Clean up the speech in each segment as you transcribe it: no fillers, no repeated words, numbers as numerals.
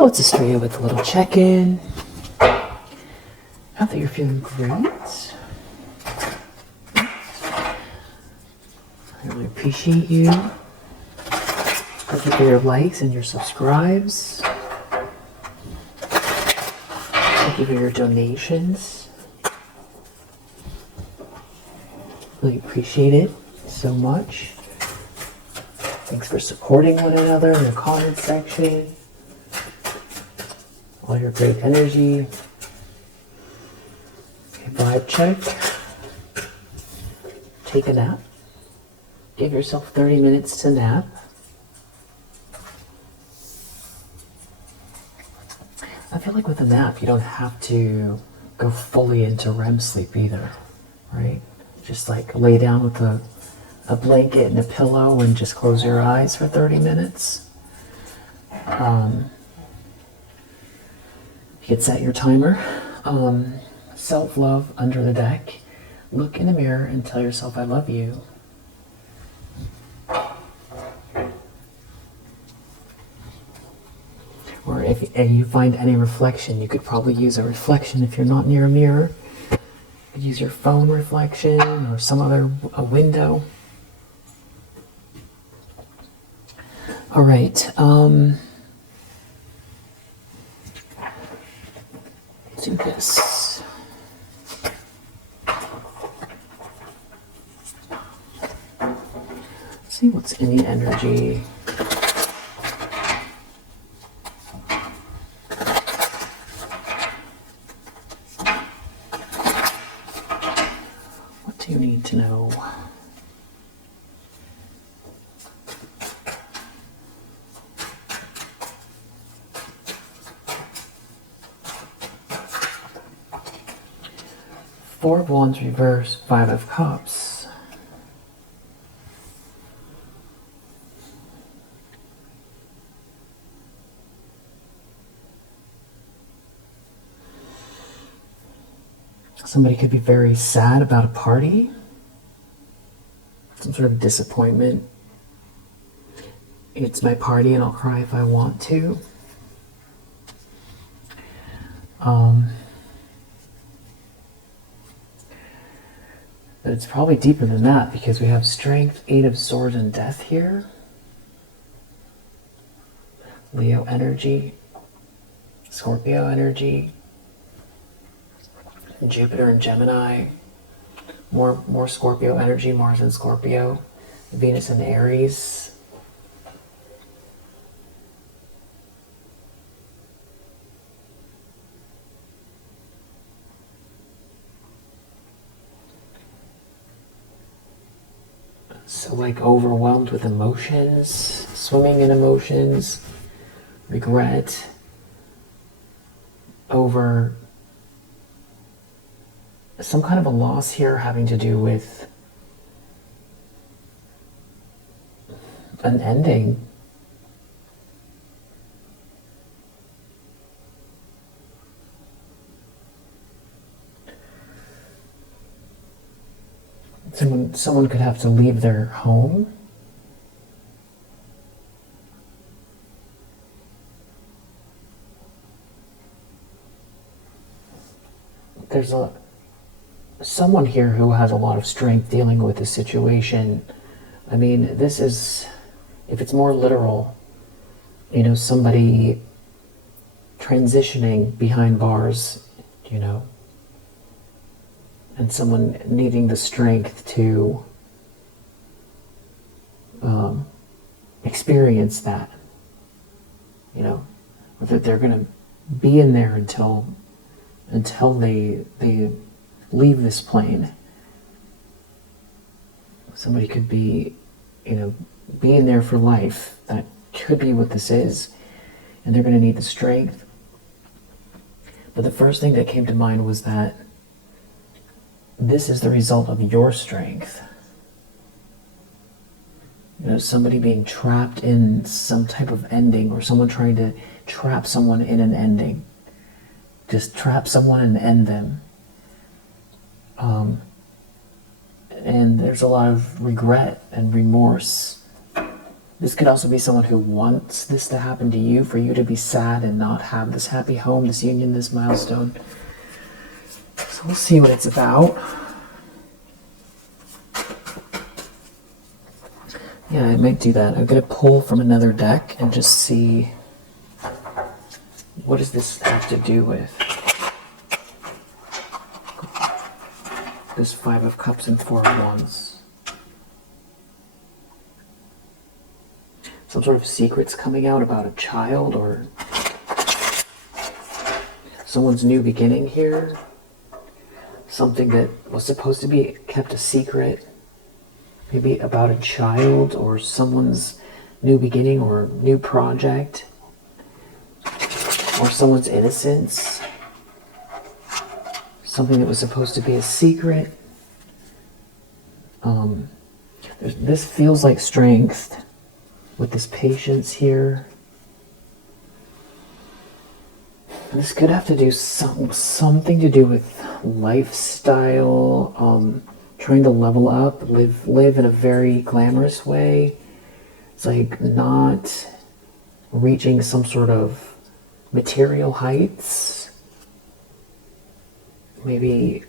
Oh, it's Estrella with a little check-in. I hope that you're feeling great. I really appreciate you. Thank you for your likes and your subscribes. Thank you for your donations. Really appreciate it so much. Thanks for supporting one another in the comment section. All your great energy. Okay, vibe check. Take a nap. Give yourself 30 minutes to nap. I feel like with a nap, you don't have to go fully into REM sleep either, right? Just like lay down with a blanket and a pillow and just close your eyes for 30 minutes. You could set your timer. Self-love under the deck. Look in the mirror and tell yourself, I love you. Or if you find any reflection, you could probably use a reflection if you're not near a mirror. You could use your phone reflection or some other window. All right. Let's do this. Let's see what's in the energy. What do you need to know? Four of Wands reverse, Five of Cups. Somebody could be very sad about a party. Some sort of disappointment. It's my party and I'll cry if I want to. But it's probably deeper than that because we have Strength, Eight of Swords, and Death here. Leo energy, Scorpio energy, Jupiter and Gemini, more Scorpio energy, Mars and Scorpio, Venus and Aries. So like overwhelmed with emotions, swimming in emotions, regret over some kind of a loss here having to do with an ending. Someone could have to leave their home. There's someone here who has a lot of strength dealing with the situation. I mean, this is, if it's more literal, you know, somebody transitioning behind bars, you know, and someone needing the strength to experience that, you know, that they're going to be in there until they leave this plane. Somebody could be, you know, being there for life. That could be what this is, and they're going to need the strength. But the first thing that came to mind was that this is the result of your strength. You know, somebody being trapped in some type of ending, or someone trying to trap someone in an ending. Just trap someone and end them. And there's a lot of regret and remorse This could also be someone who wants this to happen to you, for you to be sad and not have this happy home, this union, this milestone. So we'll see what it's about. Yeah, I might do that. I'm going to pull from another deck and just see, what does this have to do with this Five of Cups and Four of Wands? Some sort of secrets coming out about a child or someone's new beginning here. Something that was supposed to be kept a secret. Maybe about a child or someone's new beginning or new project. Or someone's innocence. Something that was supposed to be a secret. This feels like strength with this patience here. This could have to do something to do with lifestyle, trying to level up, live in a very glamorous way. It's like not reaching some sort of material heights. Maybe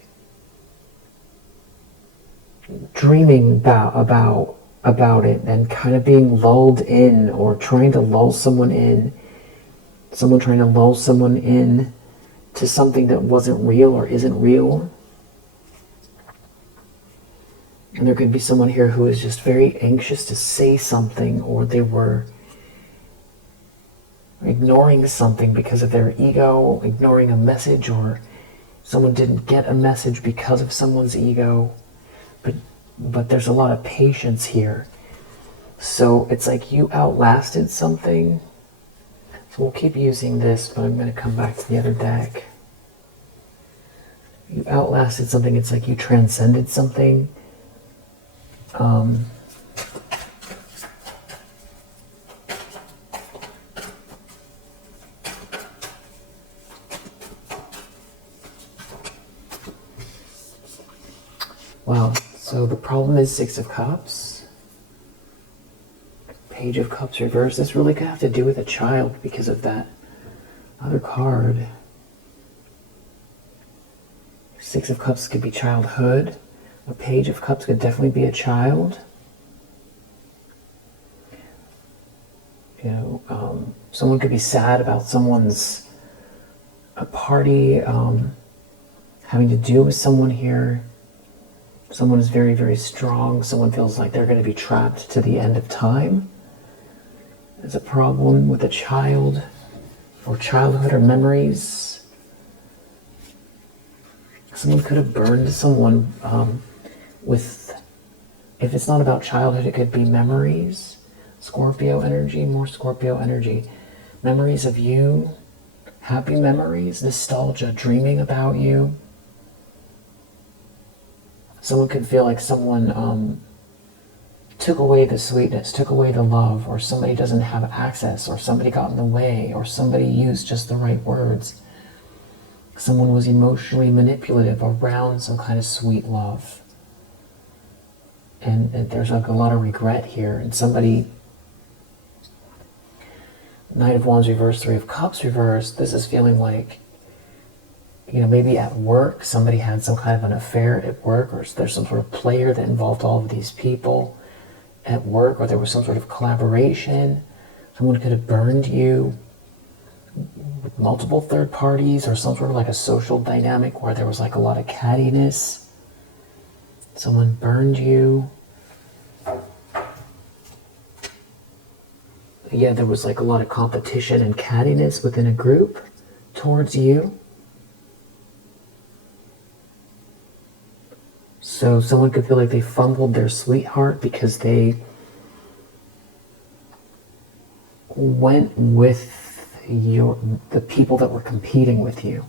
dreaming about it and kind of being lulled in, or trying to lull someone in. Someone trying to lull someone in to something that wasn't real or isn't real. And there could be someone here who is just very anxious to say something, or they were ignoring something because of their ego, ignoring a message, or someone didn't get a message because of someone's ego. But there's a lot of patience here. So it's like you outlasted something. So we'll keep using this, but I'm going to come back to the other deck. You outlasted something. It's like you transcended something. Wow. So the problem is Six of Cups. Page of Cups reversed. This really could have to do with a child because of that other card. Six of Cups could be childhood. A Page of Cups could definitely be a child. You know, someone could be sad about someone's a party having to do with someone here. Someone is very, very strong. Someone feels like they're going to be trapped to the end of time. There's a problem with a child or childhood or memories. Someone could have burned someone with, if it's not about childhood, it could be memories. Scorpio energy, more Scorpio energy. Memories of you, happy memories, nostalgia, dreaming about you. Someone could feel like someone took away the sweetness, took away the love, or somebody doesn't have access, or somebody got in the way, or somebody used just the right words. Someone was emotionally manipulative around some kind of sweet love. And there's like a lot of regret here. And somebody, Knight of Wands reversed, Three of Cups reversed, this is feeling like, you know, maybe at work, somebody had some kind of an affair at work, or there's some sort of player that involved all of these people at work, or there was some sort of collaboration. Someone could have burned you with multiple third parties, or some sort of like a social dynamic where there was like a lot of cattiness. Someone burned you. Yeah, there was like a lot of competition and cattiness within a group towards you. So someone could feel like they fumbled their sweetheart because they went with the people that were competing with you.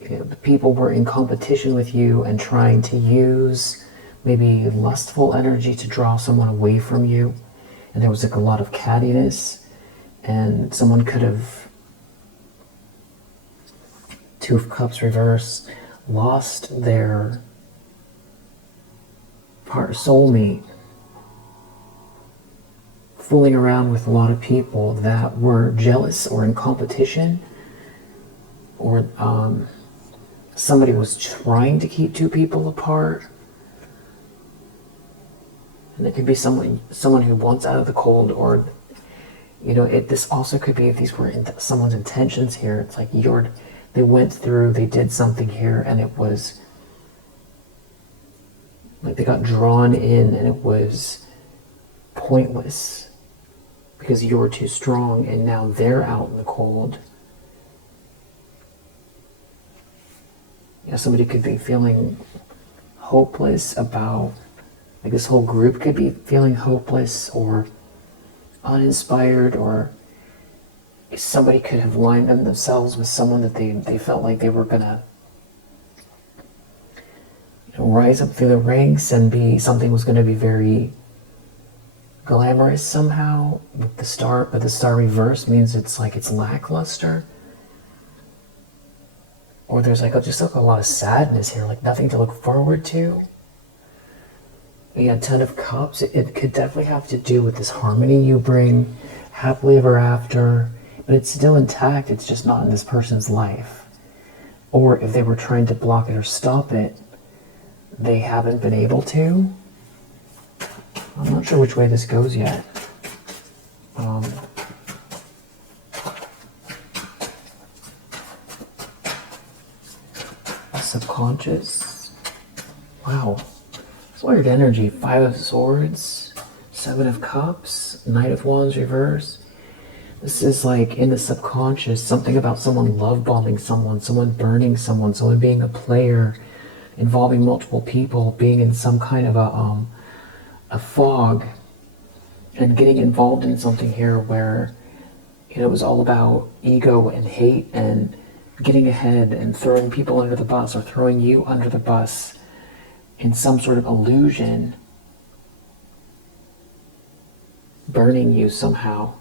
You know, the people were in competition with you and trying to use maybe lustful energy to draw someone away from you. And there was like a lot of cattiness, and someone could have, Two of Cups reverse, lost their soulmate. fooling around with a lot of people that were jealous or in competition, or somebody was trying to keep two people apart. And it could be someone who wants out of the cold, or this also could be if these were someone's intentions here. It's like they went through, they did something here, and it was like they got drawn in, and it was pointless because you were too strong, and now they're out in the cold. Somebody could be feeling hopeless about, like this whole group could be feeling hopeless or uninspired, or somebody could have lined themselves with someone that they felt like they were gonna rise up through the ranks and be something was going to be very glamorous somehow with the star, but the star reverse means it's lackluster, or there's just a lot of sadness here, like nothing to look forward to. Yeah, 10 of Cups, it could definitely have to do with this harmony you bring, happily ever after, but it's still intact, it's just not in this person's life. Or if they were trying to block it or stop it, they haven't been able to. I'm not sure which way this goes yet. Subconscious. Wow. It's weird energy. 5 of Swords, 7 of Cups, Knight of Wands reverse. This is like in the subconscious, something about someone love bombing someone burning someone being a player, involving multiple people, being in some kind of a fog, and getting involved in something here where it was all about ego and hate and getting ahead and throwing people under the bus, or throwing you under the bus in some sort of illusion, burning you somehow.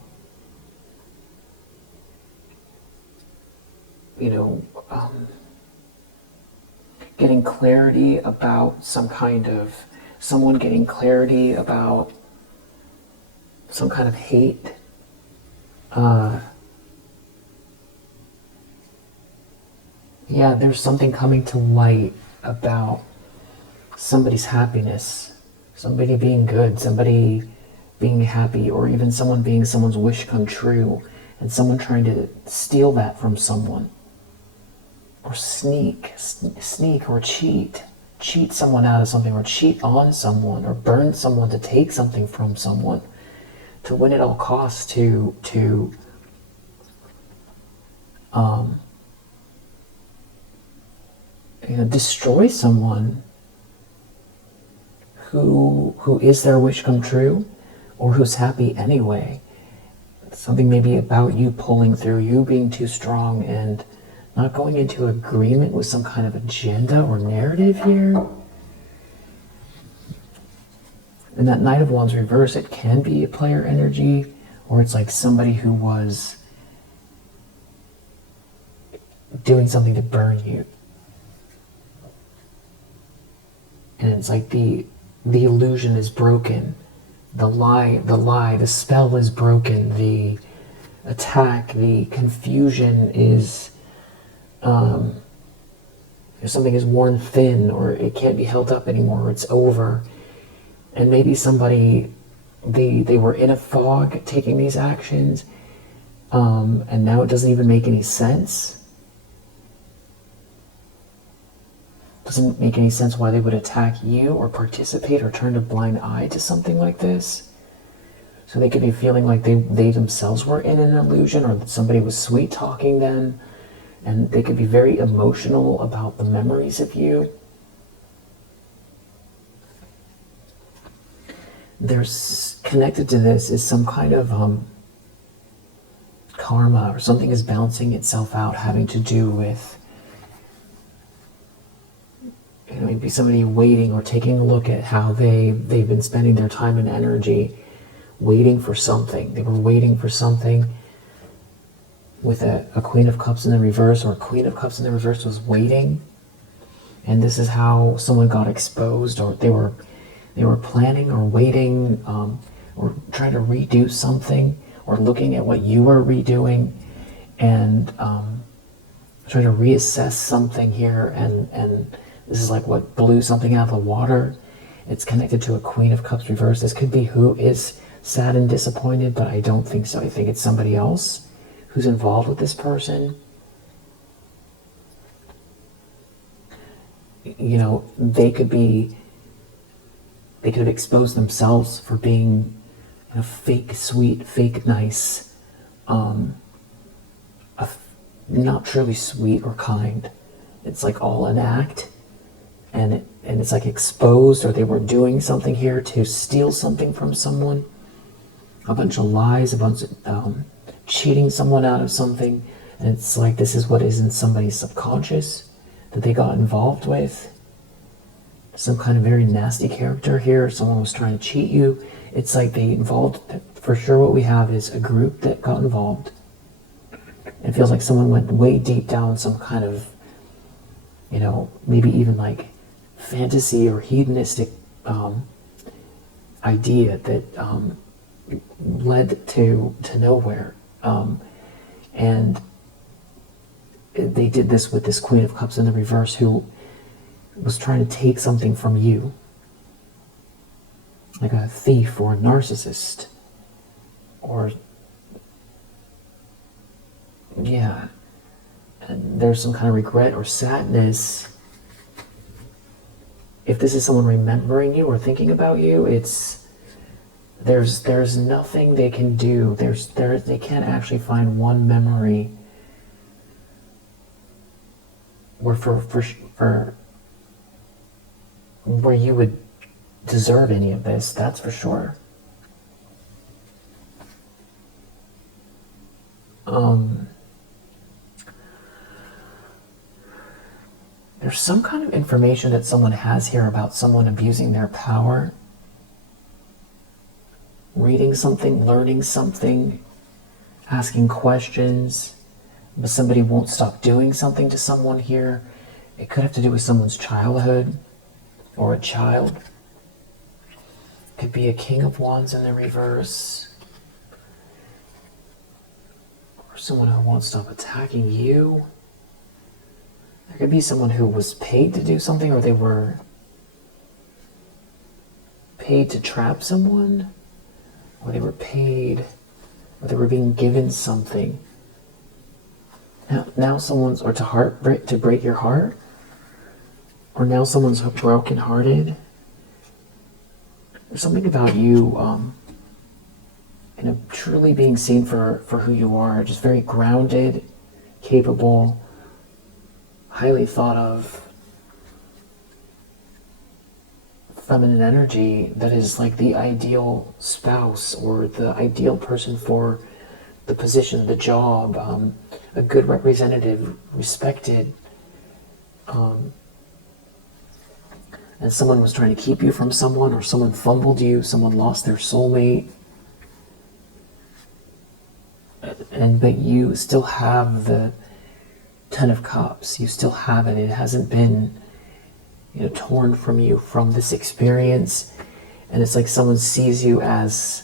Getting clarity about someone getting clarity about some kind of hate. There's something coming to light about somebody's happiness, somebody being good, somebody being happy, or even someone being someone's wish come true, and someone trying to steal that from someone, or sneak or cheat someone out of something, or cheat on someone, or burn someone to take something from someone, to win at all costs, to destroy someone who is their wish come true, or who's happy anyway. Something maybe about you pulling through, you being too strong and not going into agreement with some kind of agenda or narrative here. And that Knight of Wands reverse, it can be a player energy, or it's like somebody who was doing something to burn you. And it's like the illusion is broken. The lie, the spell is broken. The attack, the confusion is, something is worn thin, or it can't be held up anymore, or it's over. And maybe somebody, they were in a fog taking these actions, and now it doesn't even make any sense. Doesn't make any sense why they would attack you or participate or turn a blind eye to something like this. So they could be feeling like they themselves were in an illusion, or that somebody was sweet talking them, and they could be very emotional about the memories of you. There's connected to this is some kind of karma, or something is balancing itself out, having to do with maybe somebody waiting or taking a look at how they've been spending their time and energy waiting for something. They were waiting for something with a Queen of Cups in the reverse, or a Queen of Cups in the reverse was waiting. And this is how someone got exposed, or they were planning or waiting or trying to redo something, or looking at what you are redoing, and trying to reassess something here, and this is like what blew something out of the water. It's connected to a Queen of Cups reverse. This could be who is sad and disappointed, but I don't think so. I think it's somebody else who's involved with this person. You know, they could have exposed themselves for being, you know, fake sweet, fake nice, not truly sweet or kind. It's like all an act, and it's like exposed, or they were doing something here to steal something from someone. A bunch of lies, a bunch of cheating someone out of something, and it's like this is what is in somebody's subconscious that they got involved with. Some kind of very nasty character here. Someone was trying to cheat you. It's like they involved. For sure, what we have is a group that got involved. It feels like someone went way deep down some kind of, you know, maybe even like fantasy or hedonistic idea that led to nowhere. And they did this with this Queen of Cups in the reverse, who was trying to take something from you, like a thief or a narcissist, or yeah, and there's some kind of regret or sadness. If this is someone remembering you or thinking about you, it's there's nothing they can do. They can't actually find one memory where for where you would deserve any of this. That's for sure. There's some kind of information that someone has here about someone abusing their power, reading something, learning something, asking questions, but somebody won't stop doing something to someone here. It could have to do with someone's childhood or a child. Could be a King of Wands in the reverse, or someone who won't stop attacking you. There could be someone who was paid to do something, or they were paid to trap someone, or they were paid, or they were being given something. Now someone's, or to break your heart, or now someone's broken-hearted. There's something about you, you know, truly being seen for who you are, just very grounded, capable, highly thought of, feminine energy that is like the ideal spouse or the ideal person for the position, the job, a good representative, respected, and someone was trying to keep you from someone, or someone fumbled you, someone lost their soulmate, but you still have the Ten of Cups. You still have it. It hasn't been, you know, torn from you from this experience, and it's like someone sees you as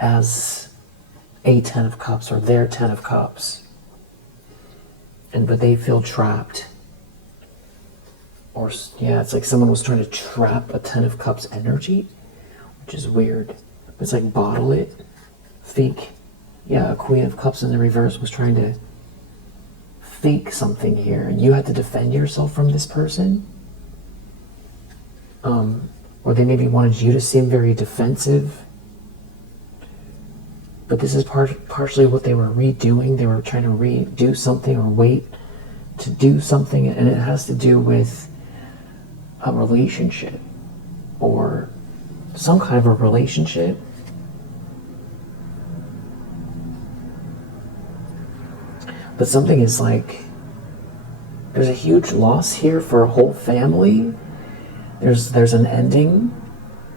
a Ten of Cups, or their Ten of Cups, but they feel trapped. Or yeah, it's like someone was trying to trap a Ten of Cups energy, which is weird. It's like bottle it, fake. Yeah, a Queen of Cups in the reverse was trying to fake something here, and you had to defend yourself from this person. Or they maybe wanted you to seem very defensive. But this is partially what they were redoing. They were trying to redo something, or wait to do something, and it has to do with a relationship, or some kind of a relationship. But something is like, there's a huge loss here for a whole family. There's an ending,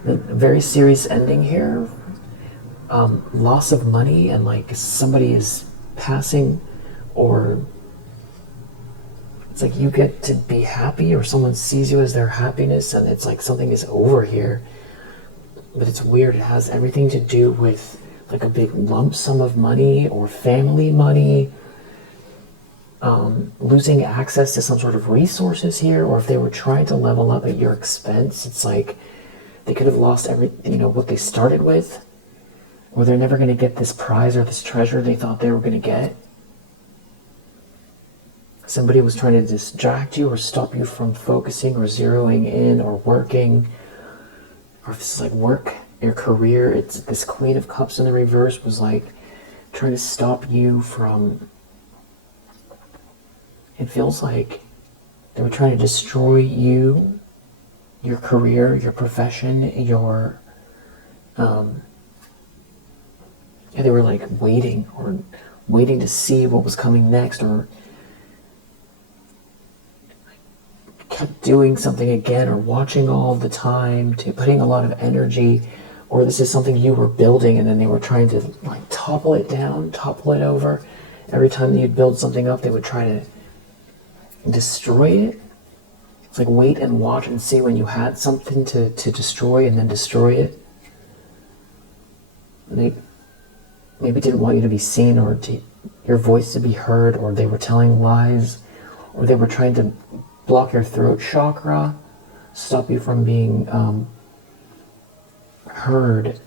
a very serious ending here. Loss of money, and like somebody is passing, or it's like you get to be happy, or someone sees you as their happiness, and it's like something is over here. but it's weird. It has everything to do with like a big lump sum of money or family money, losing access to some sort of resources here, or if they were trying to level up at your expense, it's like they could have lost what they started with, or they're never going to get this prize or this treasure they thought they were going to get. Somebody was trying to distract you or stop you from focusing or zeroing in or working, or if this is like work, your career, it's this Queen of Cups in the reverse was like trying to stop you from, it feels like they were trying to destroy you, your career, your profession, your, they were like waiting to see what was coming next, or kept doing something again, or watching all the time, to putting a lot of energy, or this is something you were building and then they were trying to like topple it down, topple it over. Every time you'd build something up, they would try to destroy it. It's like wait and watch and see when you had something to destroy, and then destroy it. They maybe didn't want you to be seen, or your voice to be heard, or they were telling lies, or they were trying to block your throat chakra, stop you from being heard.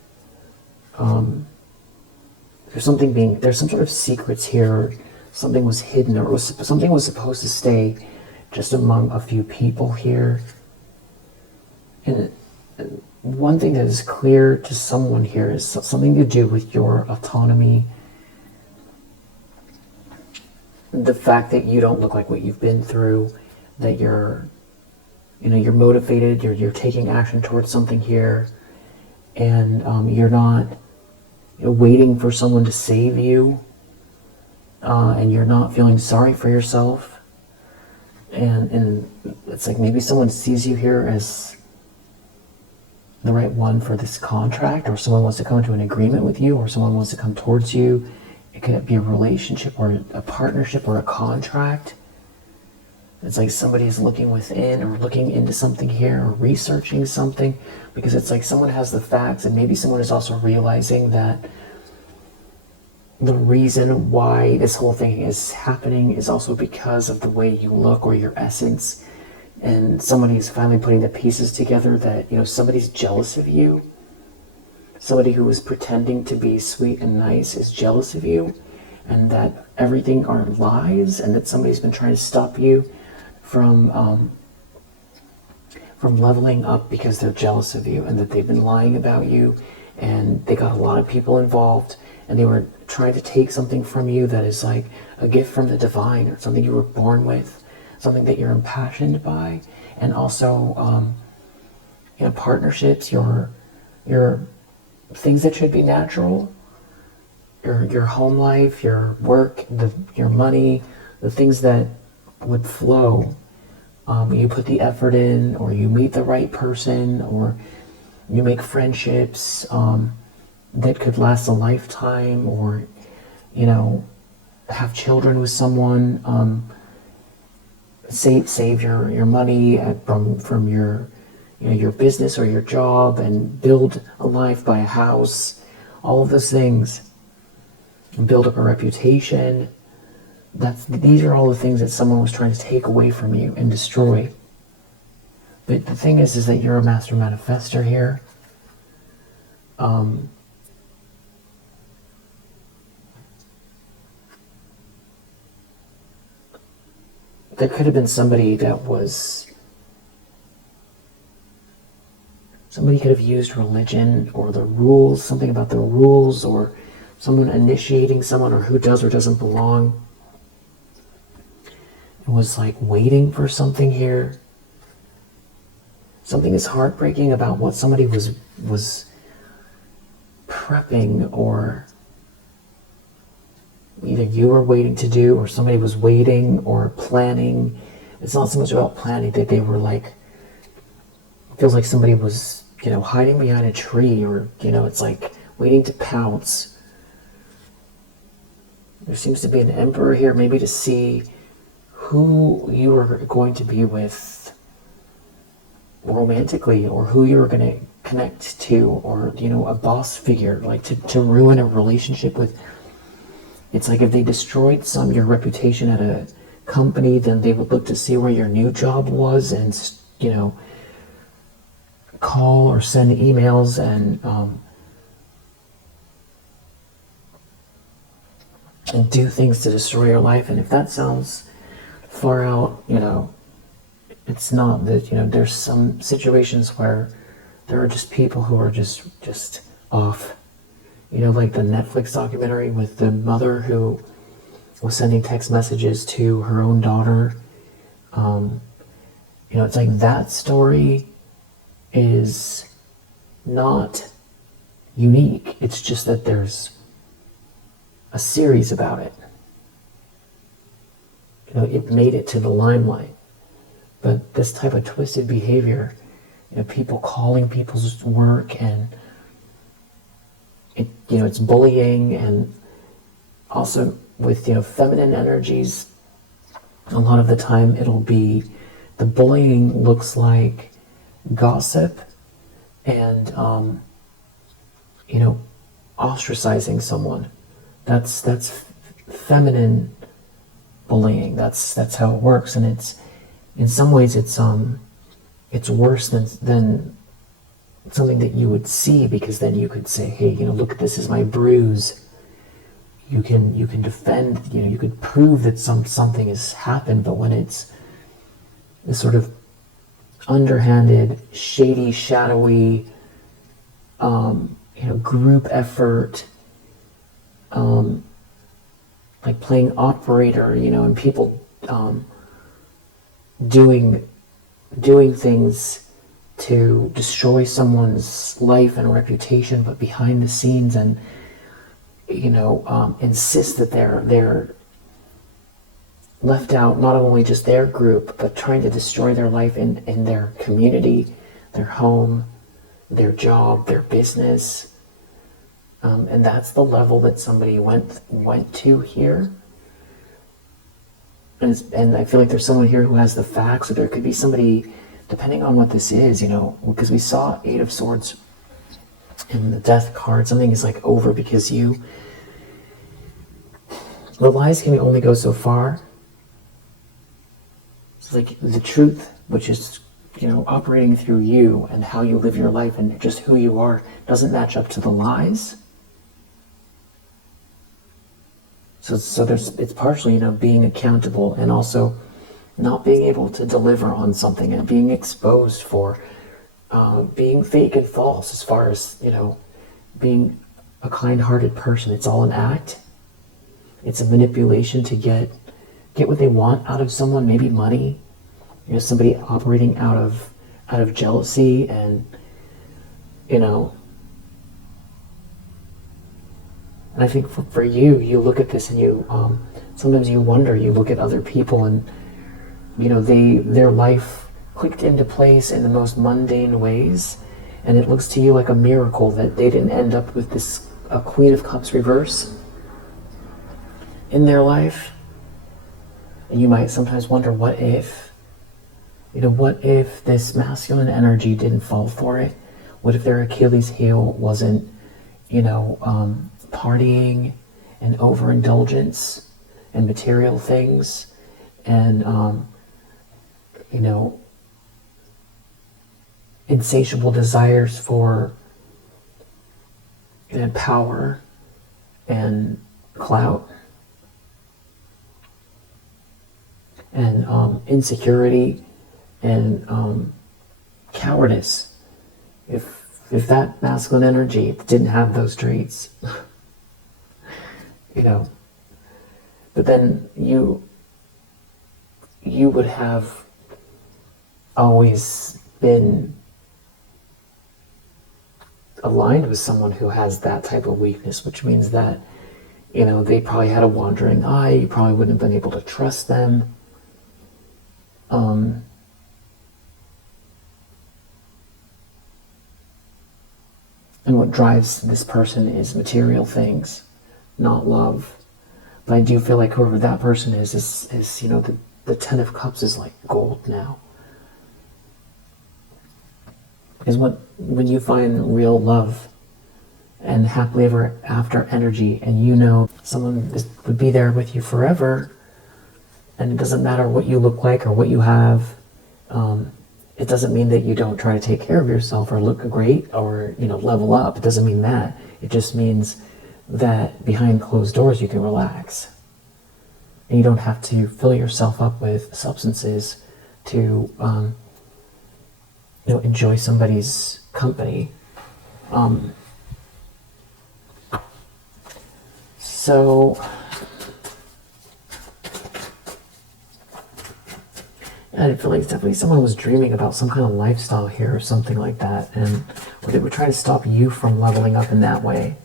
There's some sort of secrets here. Something was hidden, or something was supposed to stay just among a few people here. And one thing that is clear to someone here is something to do with your autonomy. The fact that you don't look like what you've been through, that you're motivated, you're taking action towards something here, and you're not waiting for someone to save you, and you're not feeling sorry for yourself, and it's like maybe someone sees you here as the right one for this contract, or someone wants to come to an agreement with you, or someone wants to come towards you. It could be a relationship or a partnership or a contract. It's like somebody's looking within or looking into something here, or researching something, because it's like someone has the facts, and maybe someone is also realizing that the reason why this whole thing is happening is also because of the way you look, or your essence. And somebody's finally putting the pieces together that, somebody's jealous of you. Somebody who was pretending to be sweet and nice is jealous of you, and that everything are lies, and that somebody's been trying to stop you from leveling up because they're jealous of you, and that they've been lying about you, and they got a lot of people involved, and they were trying to take something from you that is like a gift from the divine, or something you were born with, something that you're impassioned by. And also partnerships, your things that should be natural, your home life, your work, your money, the things that would flow. You put the effort in, or you meet the right person, or you make friendships that could last a lifetime, or have children with someone, save your money from your business or your job, and build a life, buy a house, all of those things, and build up a reputation. These are all the things that someone was trying to take away from you and destroy. But the thing is that you're a master manifester here. There could have been somebody could have used religion, or the rules, something about the rules, or someone initiating someone, or who does or doesn't belong. It was like waiting for something here. Something is heartbreaking about what somebody was prepping, or either you were waiting to do, or somebody was waiting or planning. It's not so much about planning, that they were like, it feels like somebody was, hiding behind a tree, or, it's like waiting to pounce. There seems to be an emperor here, maybe to see who you are going to be with romantically, or who you are going to connect to, or a boss figure, like to ruin a relationship with. It's like if they destroyed your reputation at a company, then they would look to see where your new job was, and call or send emails and do things to destroy your life. And if that sounds far out, it's not. That there's some situations where there are just people who are just off. Like the Netflix documentary with the mother who was sending text messages to her own daughter. It's like that story is not unique. It's just that there's a series about it. It made it to the limelight. But this type of twisted behavior, people calling people's work, and it's bullying, and also with feminine energies, a lot of the time it'll be, the bullying looks like gossip and ostracizing someone. That's feminine bullying. That's how it works, and it's, in some ways, it's worse than something that you would see, because then you could say, hey, look at this is my bruise. You can defend, you could prove that something has happened. But when it's this sort of underhanded, shady, shadowy, group effort, like playing operator, and people doing things to destroy someone's life and reputation, but behind the scenes, and insist that they're left out, not only just their group, but trying to destroy their life in their community, their home, their job, their business. And that's the level that somebody went to here. And I feel like there's someone here who has the facts, or there could be somebody, depending on what this is, because we saw 8 of Swords in the Death card. Something is like over, because the lies can only go so far. It's like the truth, which is, operating through you and how you live your life and just who you are, doesn't match up to the lies. So it's partially, being accountable, and also not being able to deliver on something, and being exposed for being fake and false, as far as, being a kind-hearted person. It's all an act. It's a manipulation to get what they want out of someone, maybe money, somebody operating out of jealousy, and and I think for you look at this, and you sometimes you wonder, you look at other people, and their life clicked into place in the most mundane ways, and it looks to you like a miracle that they didn't end up with a Queen of Cups reverse in their life. And you might sometimes wonder, what if this masculine energy didn't fall for it? What if their Achilles heel wasn't, partying and overindulgence and material things, and insatiable desires for power and clout, and insecurity and cowardice. If that masculine energy didn't have those traits, but then you would have always been aligned with someone who has that type of weakness, which means that, they probably had a wandering eye. You probably wouldn't have been able to trust them. And what drives this person is material things, not love. But I do feel like whoever that person is the 10 of Cups is like gold now. is when you find real love and happily ever after energy, and you know someone would be there with you forever, and it doesn't matter what you look like or what you have. It doesn't mean that you don't try to take care of yourself or look great or level up. It doesn't mean that. It just means that behind closed doors you can relax, and you don't have to fill yourself up with substances to enjoy somebody's company. So I feel like definitely someone was dreaming about some kind of lifestyle here or something like that, and or they were trying to stop you from leveling up in that way.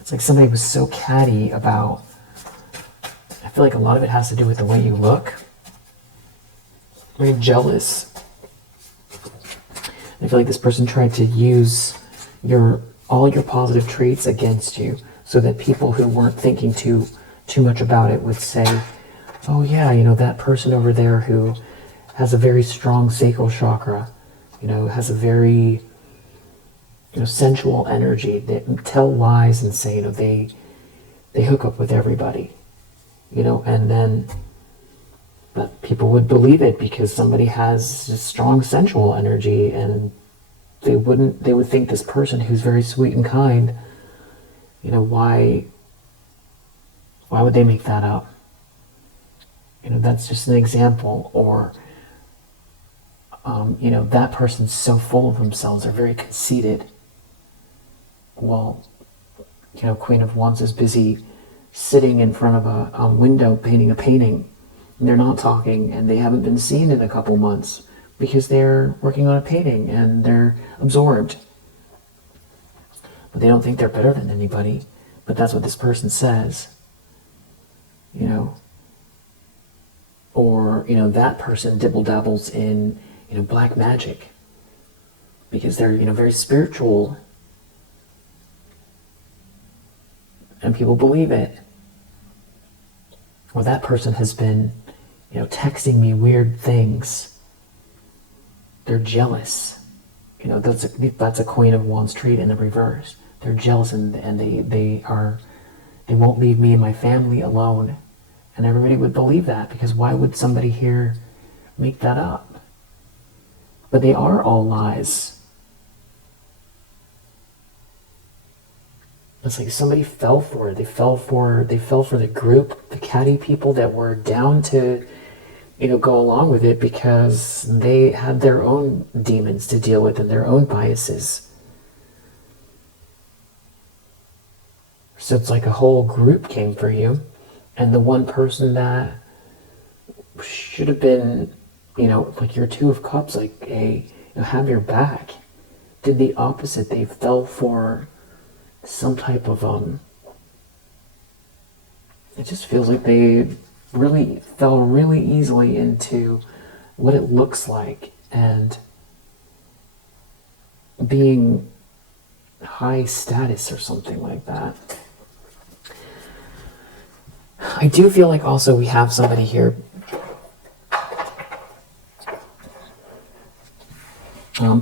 It's like somebody was so catty about, I feel like a lot of it has to do with the way you look. Very jealous. I feel like this person tried to use all your positive traits against you, so that people who weren't thinking too much about it would say, oh yeah, that person over there who has a very strong sacral chakra, has a very sensual energy. They tell lies and say, they hook up with everybody, and then but people would believe it because somebody has a strong sensual energy, and they would think this person who's very sweet and kind, why would they make that up? That's just an example. Or that person's so full of themselves, they're very conceited. Well, Queen of Wands is busy sitting in front of a window painting a painting, and they're not talking, and they haven't been seen in a couple months because they're working on a painting and they're absorbed. But they don't think they're better than anybody. But that's what this person says. Or that person dibble dabbles in black magic because they're very spiritual, and people believe it. Or that person has been texting me weird things. They're jealous. That's a Queen of Wands trait in the reverse. They're jealous, and they won't leave me and my family alone. And everybody would believe that, because why would somebody here make that up? But they are all lies. It's like somebody fell for it. They fell for the group, the catty people that were down to, go along with it because they had their own demons to deal with and their own biases. So it's like a whole group came for you. And the one person that should have been, like your Two of Cups, like have your back, did the opposite. They fell for some type of, it just feels like they really fell really easily into what it looks like and being high status or something like that. I do feel like also we have somebody here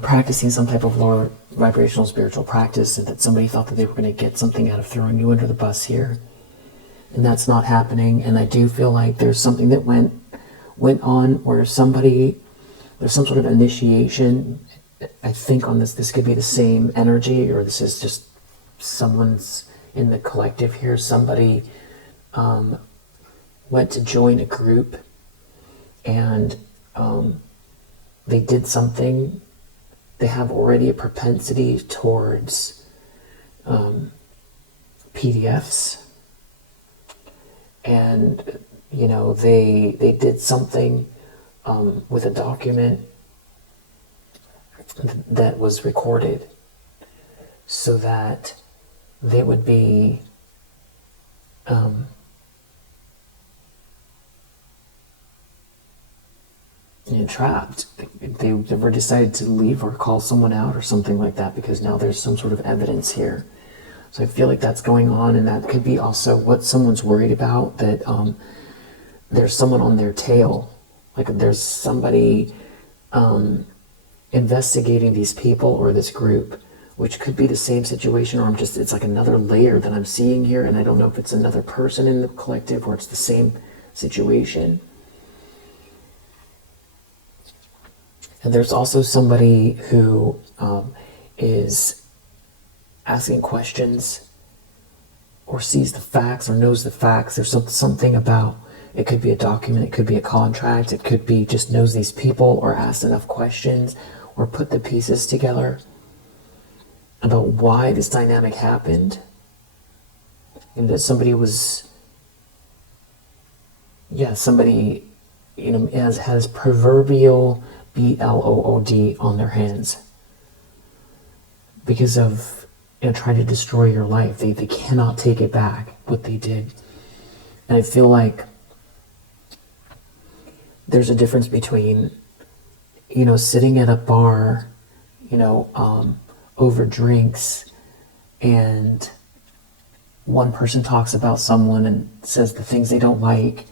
practicing some type of lower vibrational spiritual practice, and that somebody thought that they were going to get something out of throwing you under the bus here, and that's not happening. And I do feel like there's something that went on where there's some sort of initiation. I think on this could be the same energy, or this is just someone's in the collective here. Somebody went to join a group, and they did something. They have already a propensity towards PDFs, and they did something with a document that was recorded, so that they would be trapped. They never decided to leave or call someone out or something like that, because now there's some sort of evidence here. So I feel like that's going on, and that could be also what someone's worried about, that there's someone on their tail. Like there's somebody investigating these people or this group, which could be the same situation, or it's like another layer that I'm seeing here, and I don't know if it's another person in the collective or it's the same situation. And there's also somebody who is asking questions or sees the facts or knows the facts. There's something about, it could be a document, it could be a contract, it could be just knows these people or asked enough questions or put the pieces together about why this dynamic happened. And that somebody was, somebody, has proverbial BLOOD on their hands because of trying to destroy your life. They cannot take it back, what they did. And I feel like there's a difference between, sitting at a bar, over drinks, and one person talks about someone and says the things they don't like,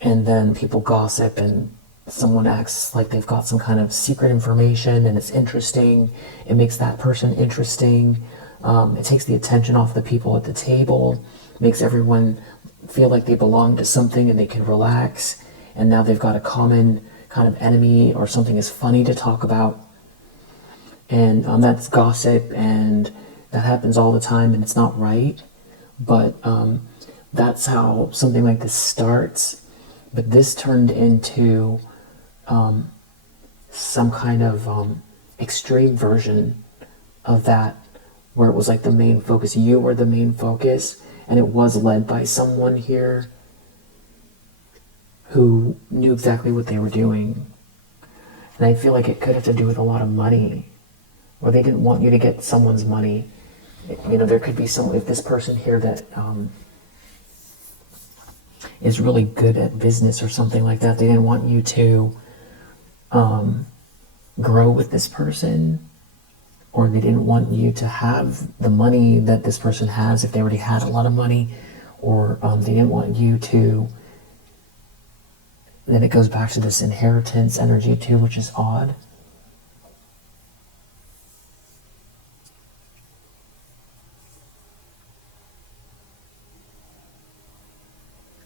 and then people gossip and someone acts like they've got some kind of secret information and it's interesting. It makes that person interesting. It takes the attention off the people at the table, makes everyone feel like they belong to something and they can relax. And now they've got a common kind of enemy or something is funny to talk about. And that's gossip, and that happens all the time, and it's not right. But that's how something like this starts. But this turned into some kind of extreme version of that, where it was like the main focus. You were the main focus, and it was led by someone here who knew exactly what they were doing. And I feel like it could have to do with a lot of money, or they didn't want you to get someone's money. There could be if this person here that is really good at business or something like that, they didn't want you to grow with this person, or they didn't want you to have the money that this person has if they already had a lot of money, or they didn't want you to. Then it goes back to this inheritance energy too, which is odd.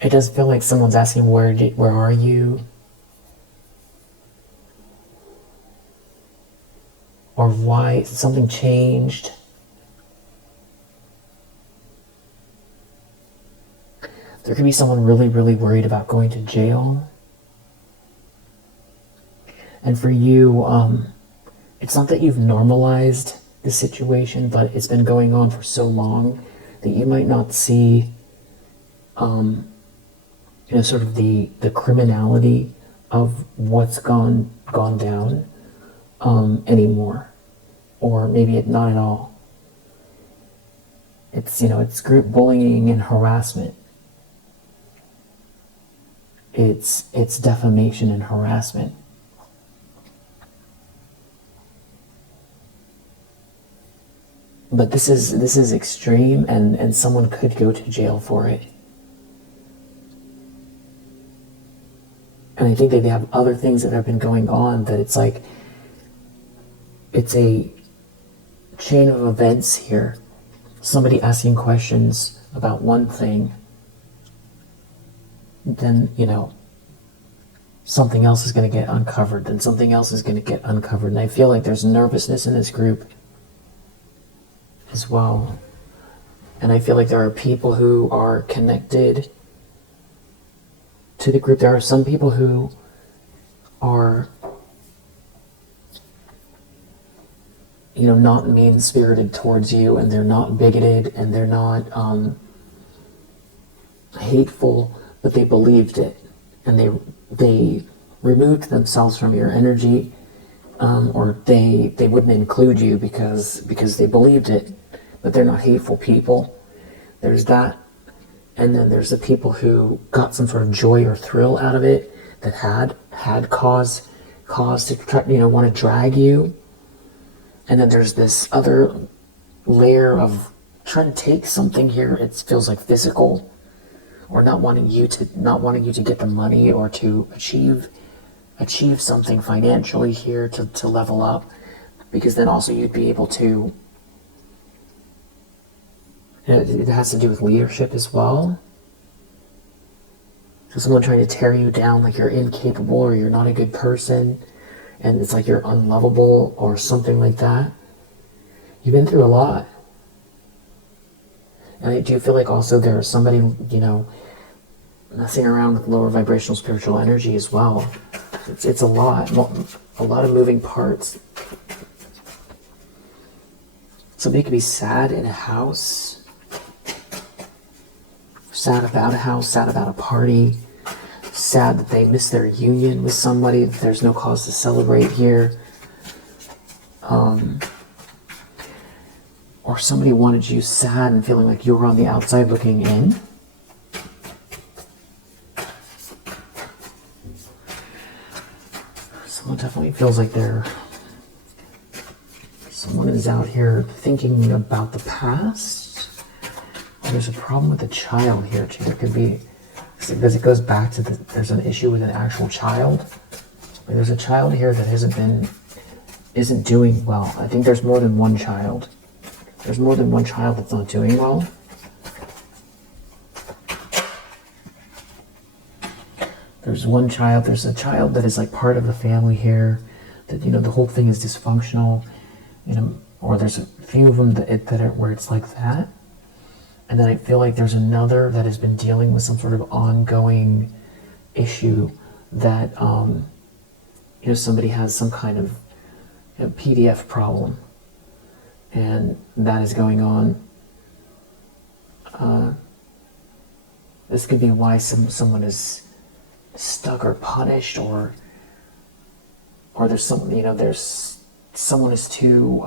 It does feel like someone's asking, where are you? Or why something changed. There could be someone really, really worried about going to jail. And for you, it's not that you've normalized the situation, but it's been going on for so long that you might not see sort of the criminality of what's gone down anymore, or maybe not at all. It's group bullying and harassment. It's defamation and harassment. But this is extreme, and someone could go to jail for it. And I think that they have other things that have been going on, that it's like, it's a chain of events here. Somebody asking questions about one thing, then, something else is going to get uncovered, then something else is going to get uncovered. And I feel like there's nervousness in this group as well. And I feel like there are people who are connected to the group. There are some people who are, not mean-spirited towards you, and they're not bigoted, and they're not hateful, but they believed it, and they removed themselves from your energy, or they wouldn't include you because they believed it, but they're not hateful people. There's that. And then there's the people who got some sort of joy or thrill out of it, that had cause to try, want to drag you. And then there's this other layer of trying to take something here. It feels like physical, or not wanting you to get the money or to achieve achieve something financially here to level up, because then also you'd be able to, it has to do with leadership as well. So someone trying to tear you down, like you're incapable or you're not a good person, and it's like you're unlovable or something like that. You've been through a lot. And I do feel like also there's somebody, messing around with lower vibrational spiritual energy as well. It's a lot of moving parts. Somebody could be sad in a house, sad about a house, sad about a party, sad that they missed their union with somebody, that there's no cause to celebrate here. Or somebody wanted you sad and feeling like you were on the outside looking in. Someone definitely feels like someone is out here thinking about the past. There's a problem with the child here too. There could be, because it goes back to there's an issue with an actual child. There's a child here that isn't doing well. I think there's more than one child. There's more than one child that's not doing well. There's a child that is like part of the family here, that, the whole thing is dysfunctional, or there's a few of them where it's like that. And then I feel like there's another that has been dealing with some sort of ongoing issue that, somebody has some kind of PDF problem. And that is going on. This could be why someone is stuck or punished, or there's someone is too.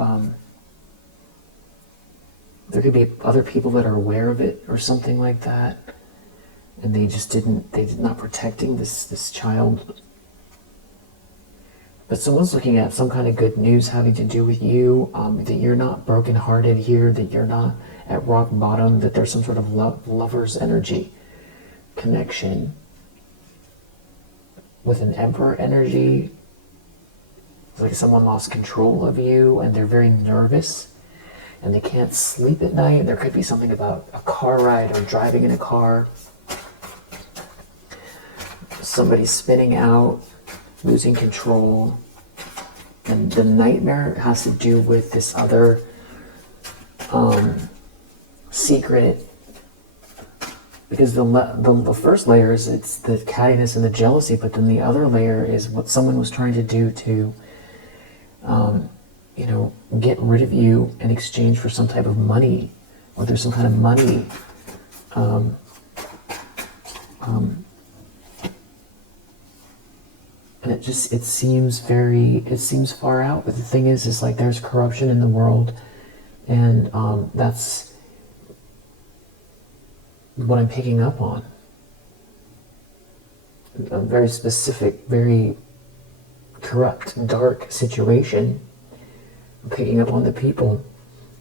There could be other people that are aware of it or something like that, and they did not protecting this child. But someone's looking at some kind of good news having to do with you, that you're not brokenhearted here, that you're not at rock bottom, that there's some sort of lover's energy connection with an emperor energy. It's like someone lost control of you and they're very nervous and they can't sleep at night. There could be something about a car ride or driving in a car. Somebody spinning out, losing control. And the nightmare has to do with this other secret, because the first layer is it's the cattiness and the jealousy, but then the other layer is what someone was trying to do to get rid of you in exchange for some type of money, or there's some kind of money and it seems far out. But the thing is like there's corruption in the world, and that's what I'm picking up on. A very specific, very corrupt, dark situation. I'm picking up on the people,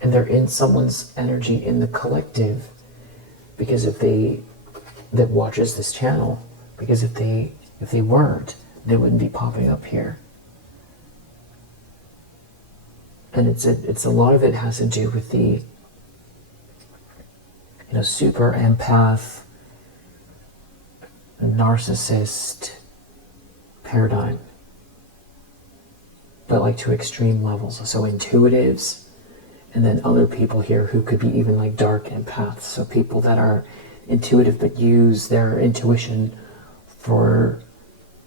and they're in someone's energy in the collective, because that watches this channel, because if they weren't, they wouldn't be popping up here. And it's a lot of it has to do with the super empath, narcissist paradigm, but like to extreme levels. So intuitives, and then other people here who could be even like dark empaths. So people that are intuitive but use their intuition for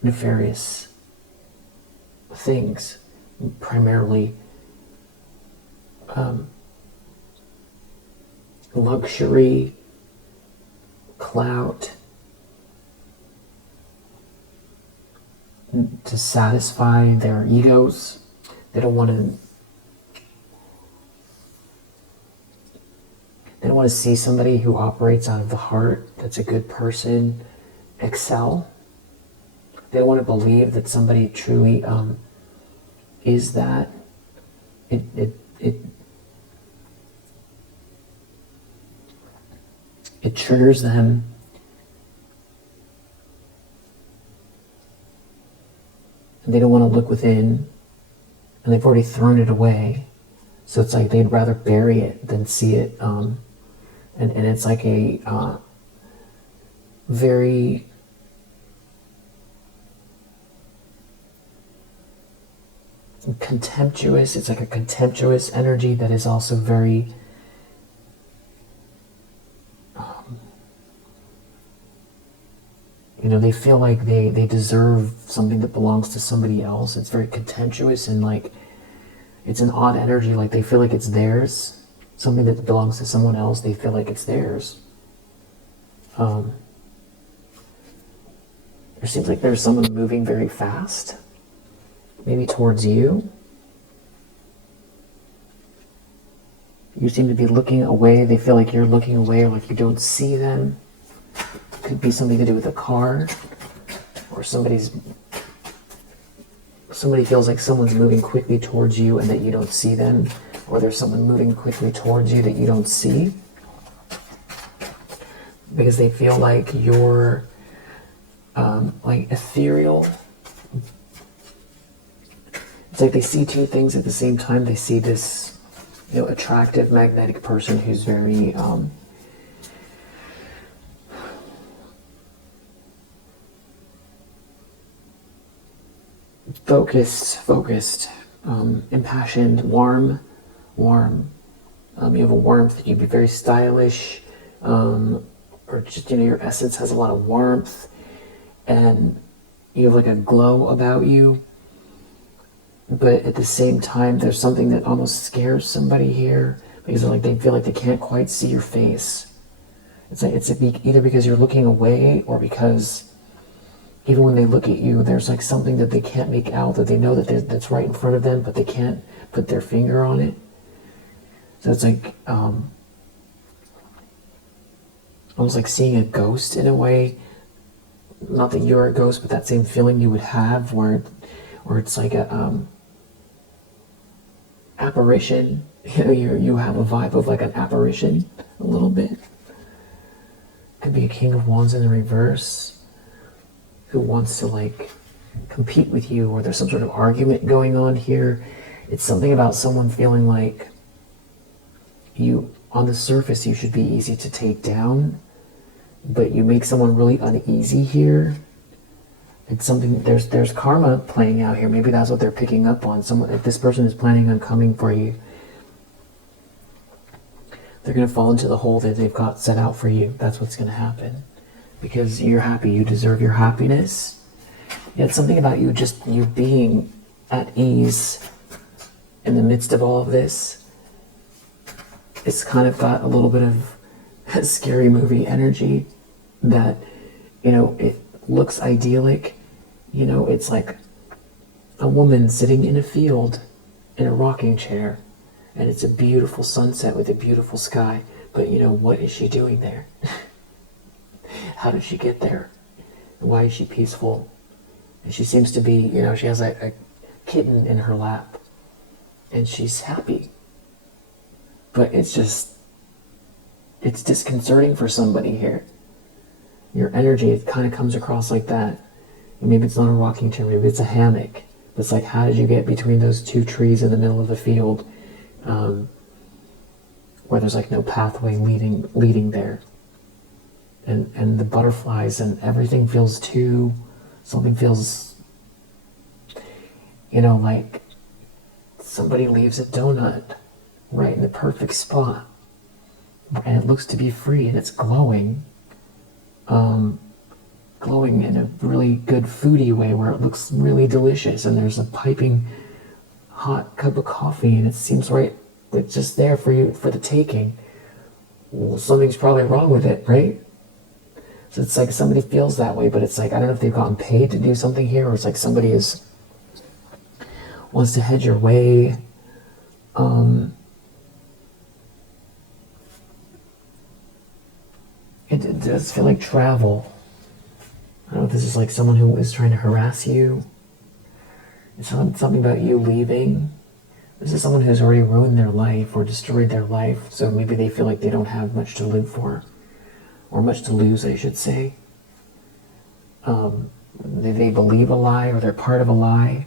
nefarious things, primarily luxury, clout, to satisfy their egos. They don't want to see somebody who operates out of the heart, that's a good person, excel. They don't want to believe that somebody truly is that. It triggers them and they don't want to look within, and they've already thrown it away. So it's like they'd rather bury it than see it. And it's like a very contemptuous, it's like a contemptuous energy that is also very they feel like they deserve something that belongs to somebody else. It's very contemptuous, and like it's an odd energy, like they feel like it's theirs. Something that belongs to someone else, they feel like it's theirs. There seems like there's someone moving very fast, maybe towards you. You seem to be looking away. They feel like you're looking away, or like you don't see them. Could be something to do with a car, or somebody feels like someone's moving quickly towards you and that you don't see them, or there's someone moving quickly towards you that you don't see, because they feel like you're like ethereal. It's like they see two things at the same time. They see this attractive magnetic person who's very focused, impassioned, warm. You have a warmth. You'd be very stylish, or just your essence has a lot of warmth, and you have like a glow about you. But at the same time, there's something that almost scares somebody here, because like they feel like they can't quite see your face. It's either because you're looking away, or because even when they look at you, there's like something that they can't make out, that they know that's right in front of them, but they can't put their finger on it. So it's like almost like seeing a ghost in a way. Not that you're a ghost, but that same feeling you would have where it's like a apparition. You have a vibe of like an apparition a little bit. Could be a King of Wands in the reverse, who wants to like compete with you, or there's some sort of argument going on here. It's something about someone feeling like you, on the surface, you should be easy to take down, but you make someone really uneasy here. It's something, there's karma playing out here. Maybe that's what they're picking up on. If this person is planning on coming for you, they're going to fall into the hole that they've got set out for you. That's what's going to happen. Because you're happy, you deserve your happiness. Yet something about you being at ease in the midst of all of this. It's kind of got a little bit of a scary movie energy that, it looks idyllic. It's like a woman sitting in a field in a rocking chair, and it's a beautiful sunset with a beautiful sky. But what is she doing there? How did she get there? Why is she peaceful? And she seems to be, she has a kitten in her lap, and she's happy. But it's disconcerting for somebody here. Your energy, it kind of comes across like that. And maybe it's not a rocking chair, maybe it's a hammock. It's like, how did you get between those two trees in the middle of the field, where there's like no pathway leading there? And the butterflies and everything feels something feels, like somebody leaves a donut right in the perfect spot, and it looks to be free, and it's glowing in a really good foodie way where it looks really delicious, and there's a piping hot cup of coffee, and it seems right, it's just there for you, for the taking. Well, something's probably wrong with it, right? So it's like somebody feels that way, but it's like, I don't know if they've gotten paid to do something here, or it's like somebody wants to head your way. It does feel like travel. I don't know if this is like someone who is trying to harass you. It's something about you leaving. This is someone who's already ruined their life or destroyed their life, so maybe they feel like they don't have much to live for. Or much to lose, I should say. they believe a lie, or they're part of a lie,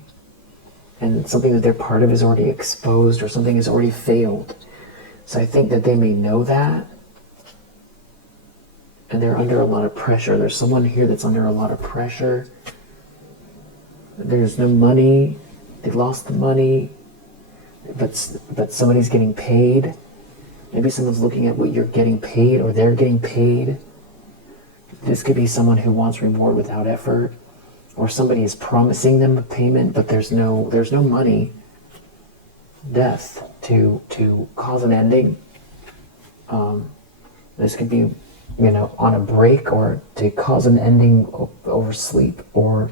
and something that they're part of is already exposed, or something has already failed. So I think that they may know that, and they're under a lot of pressure. There's someone here that's under a lot of pressure. There's no money. They lost the money, but somebody's getting paid. Maybe someone's looking at what you're getting paid, or they're getting paid. This could be someone who wants reward without effort, or somebody is promising them a payment, but there's no money. Death to cause an ending. This could be, on a break, or to cause an ending over sleep, or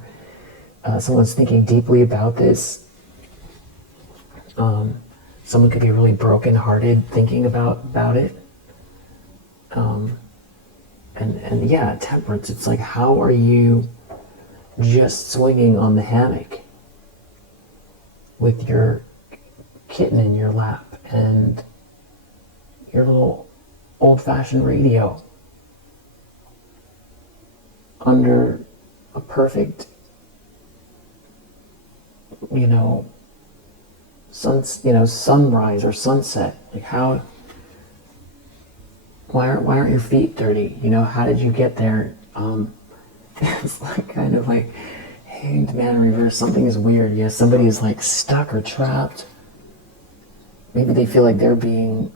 someone's thinking deeply about this. Someone could be really broken-hearted thinking about it. And yeah, temperance, it's like, how are you just swinging on the hammock with your kitten in your lap and your little old-fashioned radio under a perfect, sunrise or sunset? Like, why aren't your feet dirty? How did you get there? It's like kind of like Hanged Man reverse. Something is weird. Yeah, somebody is like stuck or trapped. Maybe they feel like they're being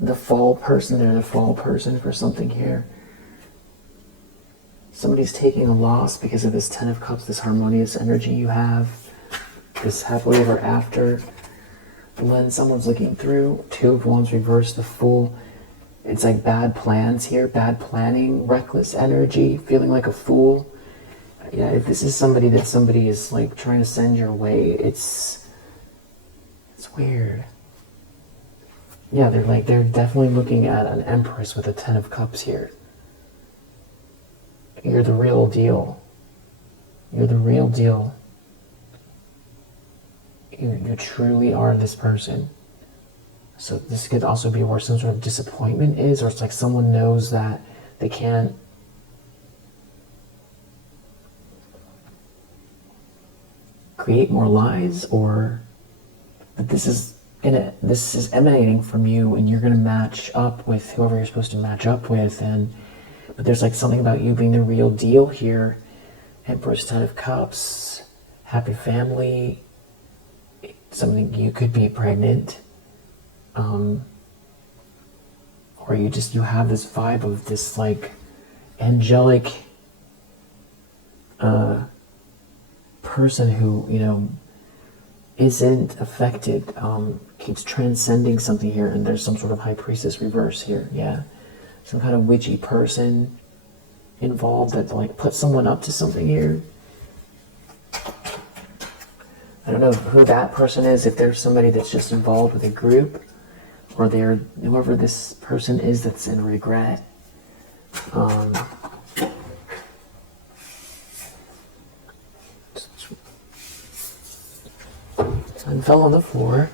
the fall person. They're the fall person for something here. Somebody's taking a loss because of this Ten of Cups, this harmonious energy you have, this happily ever after. The lens someone's looking through. Two of Wands reverse, the Fool. It's like bad plans here, bad planning, reckless energy, feeling like a fool. Yeah, if this is somebody that somebody is like trying to send your way, it's weird. Yeah, they're definitely looking at an Empress with a Ten of Cups here. You're the real deal. You're the real deal. You truly are this person. So this could also be where some sort of disappointment is, or it's like someone knows that they can't create more lies, or that this is emanating from you, and you're gonna match up with whoever you're supposed to match up with, but there's like something about you being the real deal here. Empress, Ten of Cups, happy family. Something, you could be pregnant, or you have this vibe of this like angelic person who isn't affected, keeps transcending something here. And there's some sort of High Priestess reverse here. Yeah, some kind of witchy person involved that like puts someone up to something here. I don't know who that person is, if there's somebody that's just involved with a group, or they're whoever this person is that's in regret. Sun fell on the floor.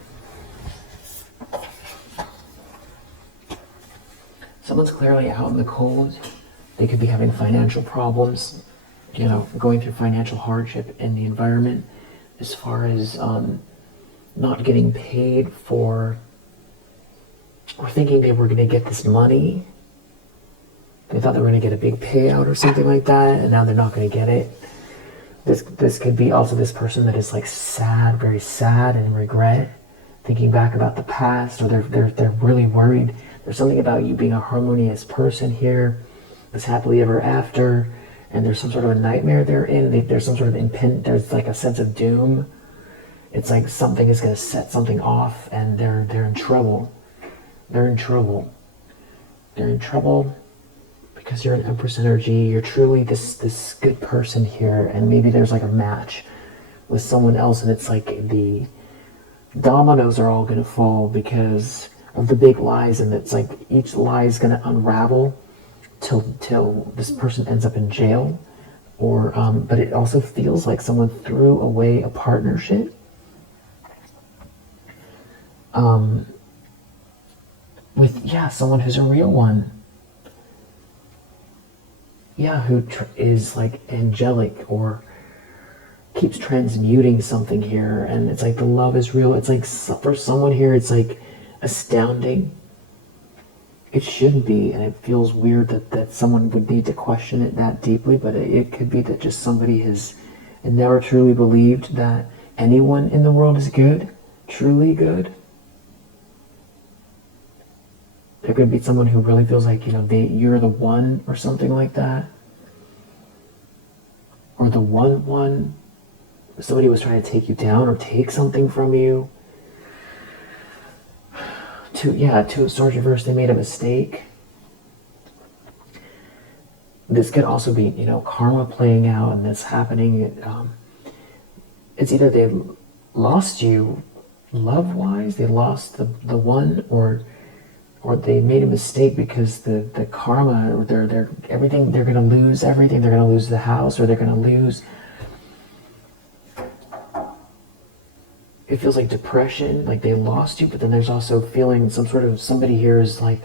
Someone's clearly out in the cold. They could be having financial problems, going through financial hardship in the environment, as far as not getting paid for, or thinking they were going to get this money. They thought they were going to get a big payout or something like that, and now they're not going to get it. This could be also this person that is like sad, very sad, and regret, thinking back about the past, or they're really worried. There's something about you being a harmonious person here, this happily ever after, and there's some sort of a nightmare they're in. There's some sort of there's like a sense of doom. It's like something is going to set something off, and they're in trouble. They're in trouble. They're in trouble because you're an Empress energy. You're truly this good person here, and maybe there's like a match with someone else, and it's like the dominoes are all going to fall because of the big lies, and it's like each lie is going to unravel till this person ends up in jail, or but it also feels like someone threw away a partnership with someone who's a real one. who is like angelic or keeps transmuting something here, and it's like the love is real. It's like for someone here, it's like astounding. It shouldn't be, and it feels weird that someone would need to question it that deeply, but it could be that just somebody has never truly believed that anyone in the world is good, truly good. There could be someone who really feels like, you're the one or something like that. Or the one. Somebody was trying to take you down or take something from you. Two of Swords reversed, they made a mistake. This could also be, karma playing out and this happening. It's either they lost you love-wise, they lost the one, or they made a mistake because the karma, or they're everything, they're going to lose everything. They're going to lose the house, or they're going to lose. It feels like depression, like they lost you, but then there's also feeling somebody here is like,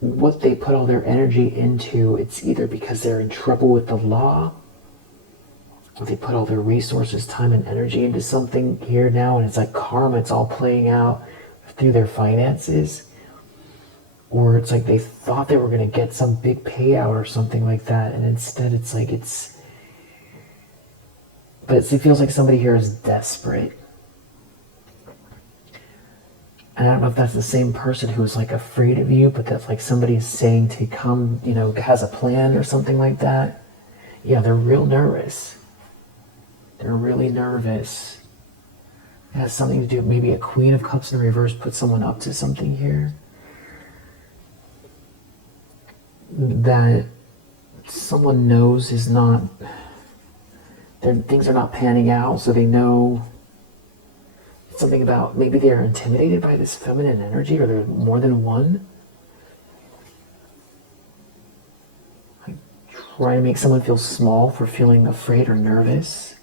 what they put all their energy into, it's either because they're in trouble with the law, or they put all their resources, time, and energy into something here now, and it's like karma, it's all playing out through their finances. Or it's like they thought they were going to get some big payout or something like that, and instead it's like but it feels like somebody here is desperate. And I don't know if that's the same person who is like afraid of you, but that's like somebody's saying to come, has a plan or something like that. Yeah, they're real nervous. They're really nervous. It has something to do, maybe a Queen of Cups in reverse put someone up to something here that someone knows is not, things are not panning out, so they know something about, maybe they're intimidated by this feminine energy, or there's more than one. Like, try to make someone feel small for feeling afraid or nervous.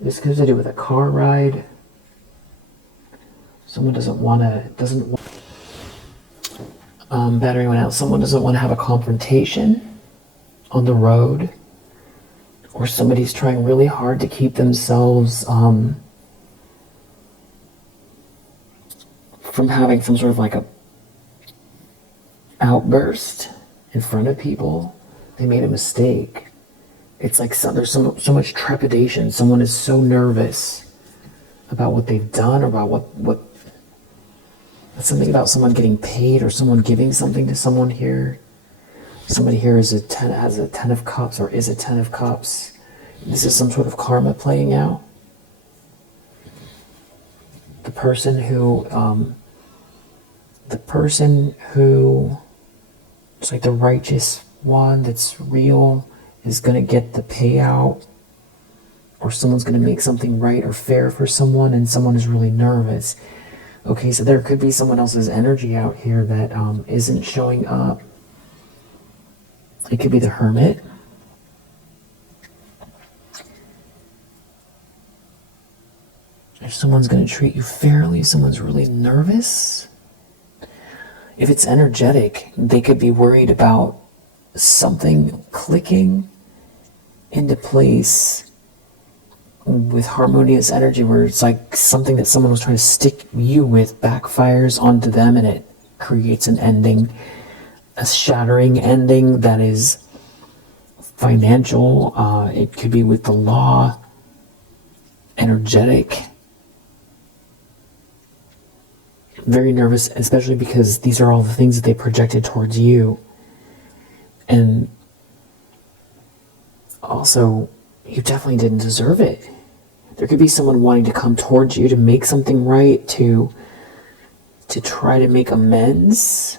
This has to do with a car ride. Someone doesn't want battering one out. Someone doesn't want to have a confrontation on the road, or somebody's trying really hard to keep themselves from having some sort of like a outburst in front of people. They made a mistake. It's like there's so much trepidation. Someone is so nervous about what they've done, or about what something about someone getting paid, or someone giving something to someone here. Somebody here has a 10 of cups, or is a 10 of cups. This is some sort of karma playing out. The person who it's like the righteous one that's real is going to get the payout, or someone's going to make something right or fair for someone, and someone is really nervous. Okay, so there could be someone else's energy out here that isn't showing up. It could be the Hermit. If someone's going to treat you fairly, someone's really nervous. If it's energetic, they could be worried about something clicking into place with harmonious energy, where it's like something that someone was trying to stick you with backfires onto them, and it creates an ending, a shattering ending that is financial. It could be with the law, energetic. Very nervous, especially because these are all the things that they projected towards you. And also, you definitely didn't deserve it. There could be someone wanting to come towards you to make something right, to try to make amends,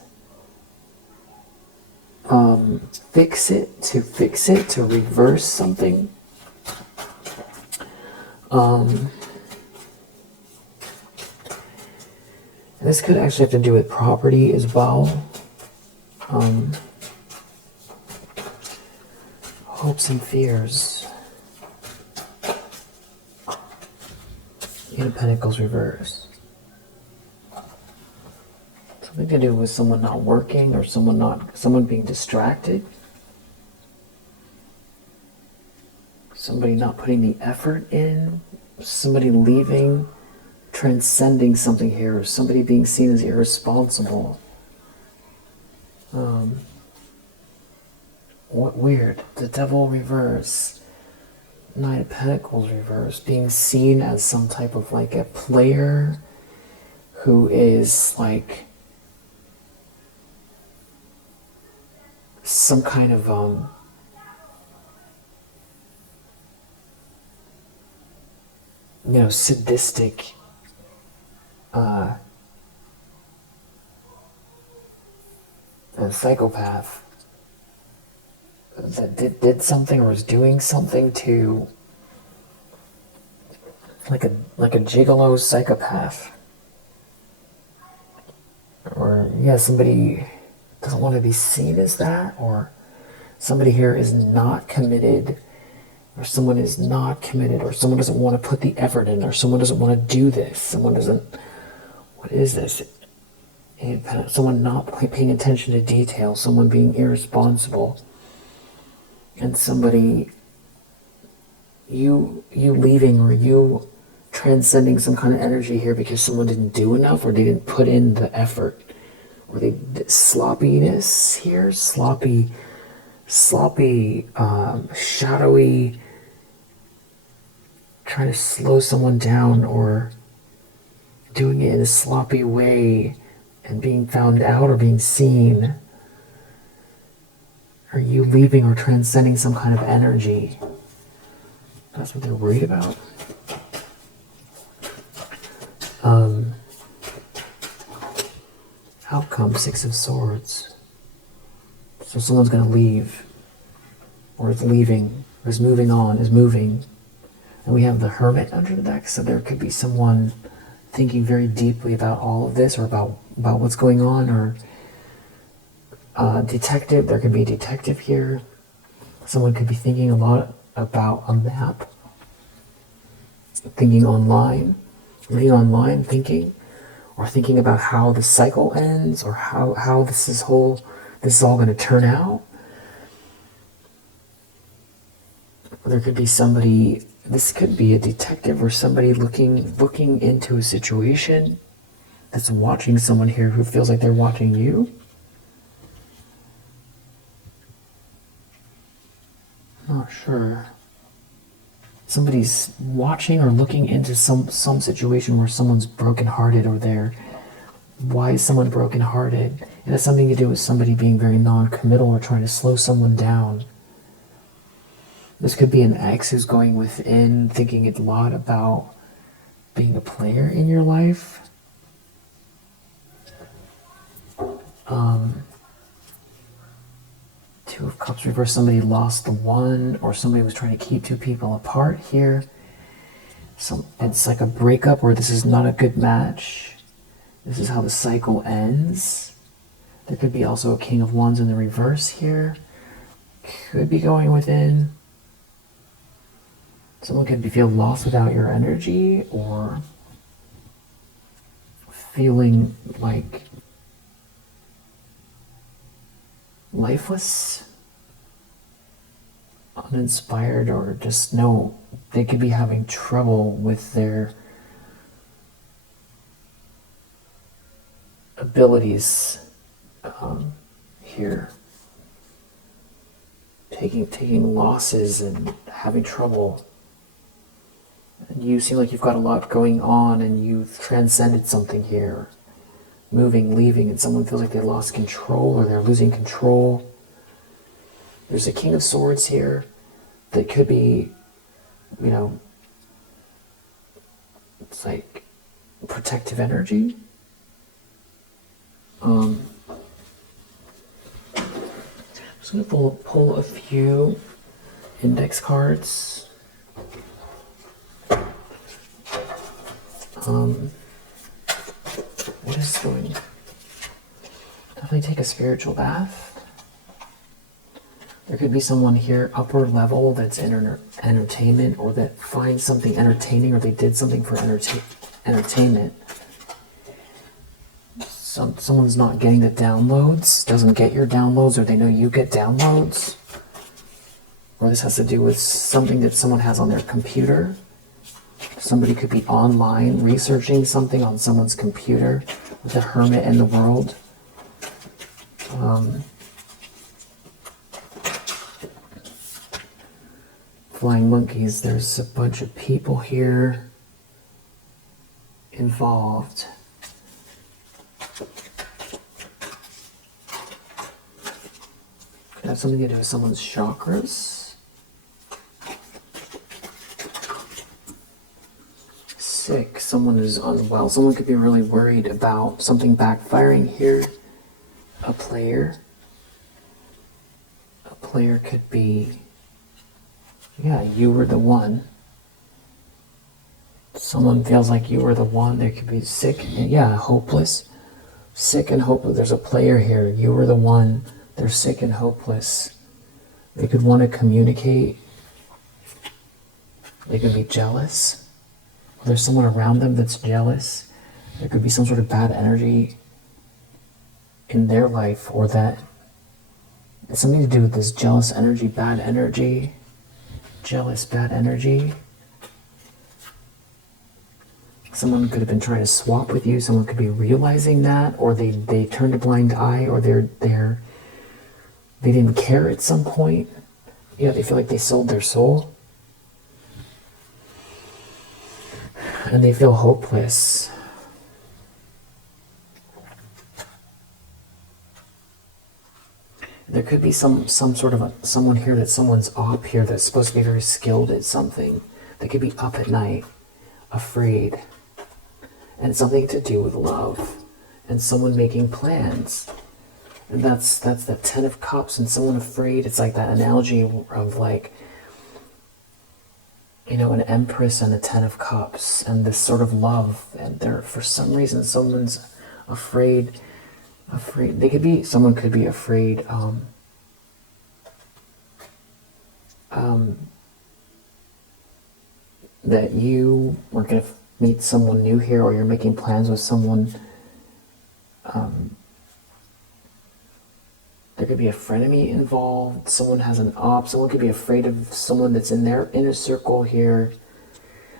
fix it, to reverse something. This could actually have to do with property as well. Hopes and fears. Eight of Pentacles reverse. Something to do with someone not working, or someone being distracted. somebody not putting the effort in, somebody leaving, transcending something here, or somebody being seen as irresponsible. What weird. The Devil reverse. Knight of Pentacles reverse. Being seen as some type of like a player who is like some kind of sadistic a psychopath that did something or was doing something to like a gigolo psychopath, or somebody doesn't want to be seen as that, or somebody here is not committed, or someone is not committed, or someone doesn't want to put the effort in, or someone doesn't want to do this, someone doesn't, what is this? Someone not paying attention to detail, someone being irresponsible, and somebody, you leaving, or you transcending some kind of energy here because someone didn't do enough, or they didn't put in the effort, or sloppiness here, sloppy, shadowy, trying to slow someone down, or doing it in a sloppy way and being found out or being seen. Are you leaving or transcending some kind of energy? That's what they're worried about. Outcome, Six of Swords. So someone's going to leave, or is leaving, or is moving on, is moving. And we have the Hermit under the deck, so there could be someone thinking very deeply about all of this, or about what's going on, or detective. There could be a detective here. Someone could be thinking a lot about a map, thinking online, thinking, or thinking about how the cycle ends, or how this is all going to turn out. There could be somebody, this could be a detective, or somebody looking into a situation that's watching someone here who feels like they're watching you. Not sure. Somebody's watching or looking into some situation where someone's brokenhearted, or why is someone brokenhearted? It has something to do with somebody being very non-committal or trying to slow someone down. This could be an ex who's going within, thinking a lot about being a player in your life. Two of Cups reverse, somebody lost the one, or somebody was trying to keep two people apart here. It's like a breakup, or this is not a good match. This is how the cycle ends. There could be also a King of Wands in the reverse here. Could be going within. Someone could feel lost without your energy, or feeling like lifeless, uninspired, or just they could be having trouble with their abilities here. Taking losses and having trouble. And you seem like you've got a lot going on, and you've transcended something here. Moving, leaving, and someone feels like they lost control, or they're losing control. There's a King of Swords here that could be, it's like protective energy. I'm just going to pull a few index cards. What is going? Definitely take a spiritual bath. There could be someone here, upper level, that's in entertainment, or that finds something entertaining, or they did something for entertainment. Someone's not getting the downloads, doesn't get your downloads, or they know you get downloads. or this has to do with something that someone has on their computer. Somebody could be online researching something on someone's computer, with the Hermit in the world. Flying monkeys, there's a bunch of people here involved. Could have something to do with someone's chakras. Sick, someone is unwell. Someone could be really worried about something backfiring here. A player could be, yeah, you were the one. Someone feels like you were the one. They could be sick, yeah, hopeless. Sick and hopeless. There's a player here. You were the one. They're sick and hopeless. They could want to communicate. They could be jealous. There's someone around them that's jealous. There could be some sort of bad energy in their life, or that it's something to do with this jealous energy, bad energy, jealous, bad energy. Someone could have been trying to swap with you. Someone could be realizing that, or they turned a blind eye, or they didn't care at some point. Yeah, they feel like they sold their soul. And they feel hopeless. There could be some sort of someone here that someone's up here that's supposed to be very skilled at something. They could be up at night, afraid. And it's something to do with love. And someone making plans. And that's the Ten of Cups and someone afraid. It's like that analogy of like, you know, an Empress and a Ten of Cups and this sort of love. And there, for some reason, someone's afraid. They could be, someone could be afraid that you are going to meet someone new here, or you're making plans with someone. There could be a frenemy involved. Someone has an op. Someone could be afraid of someone that's in their inner circle here.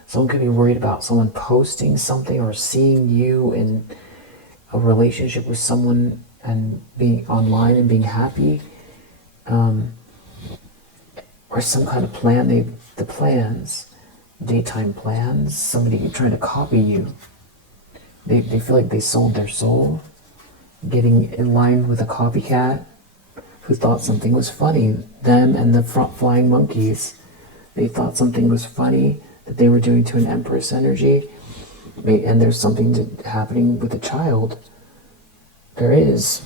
Someone could be worried about someone posting something or seeing you in a relationship with someone and being online and being happy, or some kind of plan. The plans, daytime plans. Somebody trying to copy you. They feel like they sold their soul, getting in line with a copycat who thought something was funny. Them and the front flying monkeys, they thought something was funny that they were doing to an Empress energy, and there's something happening with a child. There is,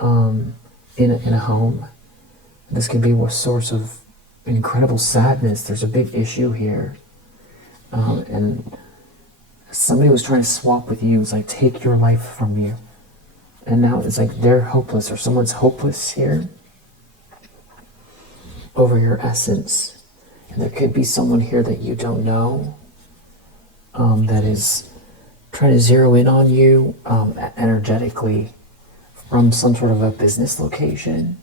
in a home. This can be a source of incredible sadness. There's a big issue here, and somebody was trying to swap with you. It's like, take your life from you. And now it's like they're hopeless, or someone's hopeless here over your essence. And there could be someone here that you don't know that is trying to zero in on you energetically from some sort of a business location,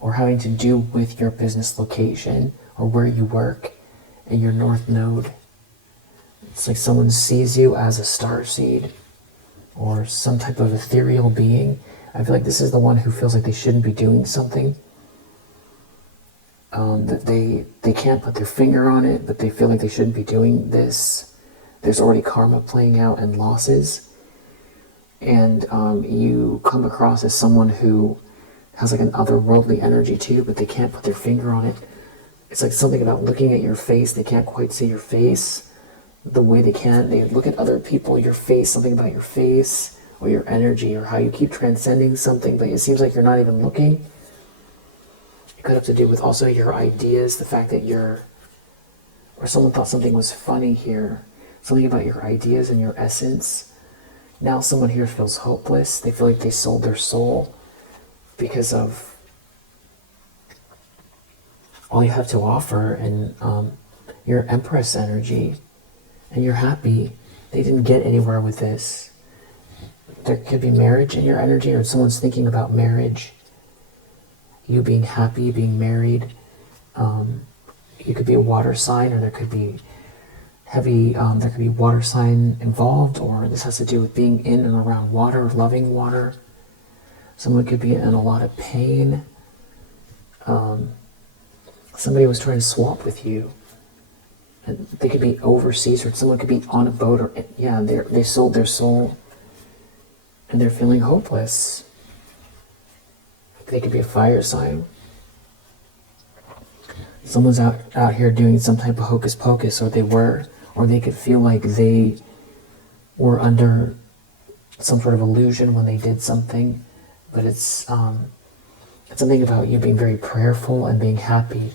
or having to do with your business location or where you work and your north node. It's like someone sees you as a starseed or some type of ethereal being. I feel like this is the one who feels like they shouldn't be doing something. That they can't put their finger on it, but they feel like they shouldn't be doing this. There's already karma playing out and losses. And you come across as someone who has like an otherworldly energy too, but they can't put their finger on it. It's like something about looking at your face. They can't quite see your face the way they can. They look at other people, your face, something about your face or your energy or how you keep transcending something, but it seems like you're not even looking. It could have to do with also your ideas, the fact that or someone thought something was funny here, something about your ideas and your essence. Now someone here feels hopeless. They feel like they sold their soul because of all you have to offer and your Empress energy, and you're happy. They didn't get anywhere with this. There could be marriage in your energy, or someone's thinking about marriage. You being happy, being married, You could be a water sign, or there could be there could be water sign involved, or this has to do with being in and around water, loving water. Someone could be in a lot of pain. Somebody was trying to swap with you. And they could be overseas, or someone could be on a boat, or yeah, they sold their soul, and they're feeling hopeless. They could be a fire sign. Someone's out here doing some type of hocus pocus, or they could feel like they were under some sort of illusion when they did something, but it's something about you being very prayerful and being happy.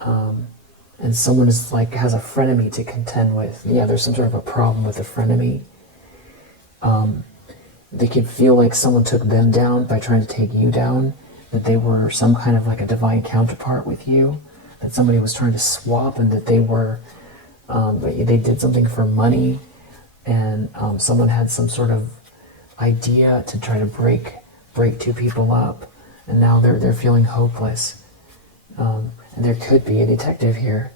And someone is like has a frenemy to contend with. Yeah, there's some sort of a problem with a frenemy. They could feel like someone took them down by trying to take you down, that they were some kind of like a divine counterpart with you, that somebody was trying to swap, and that they were, they did something for money, and someone had some sort of idea to try to break two people up, and now they're feeling hopeless. And there could be a detective here,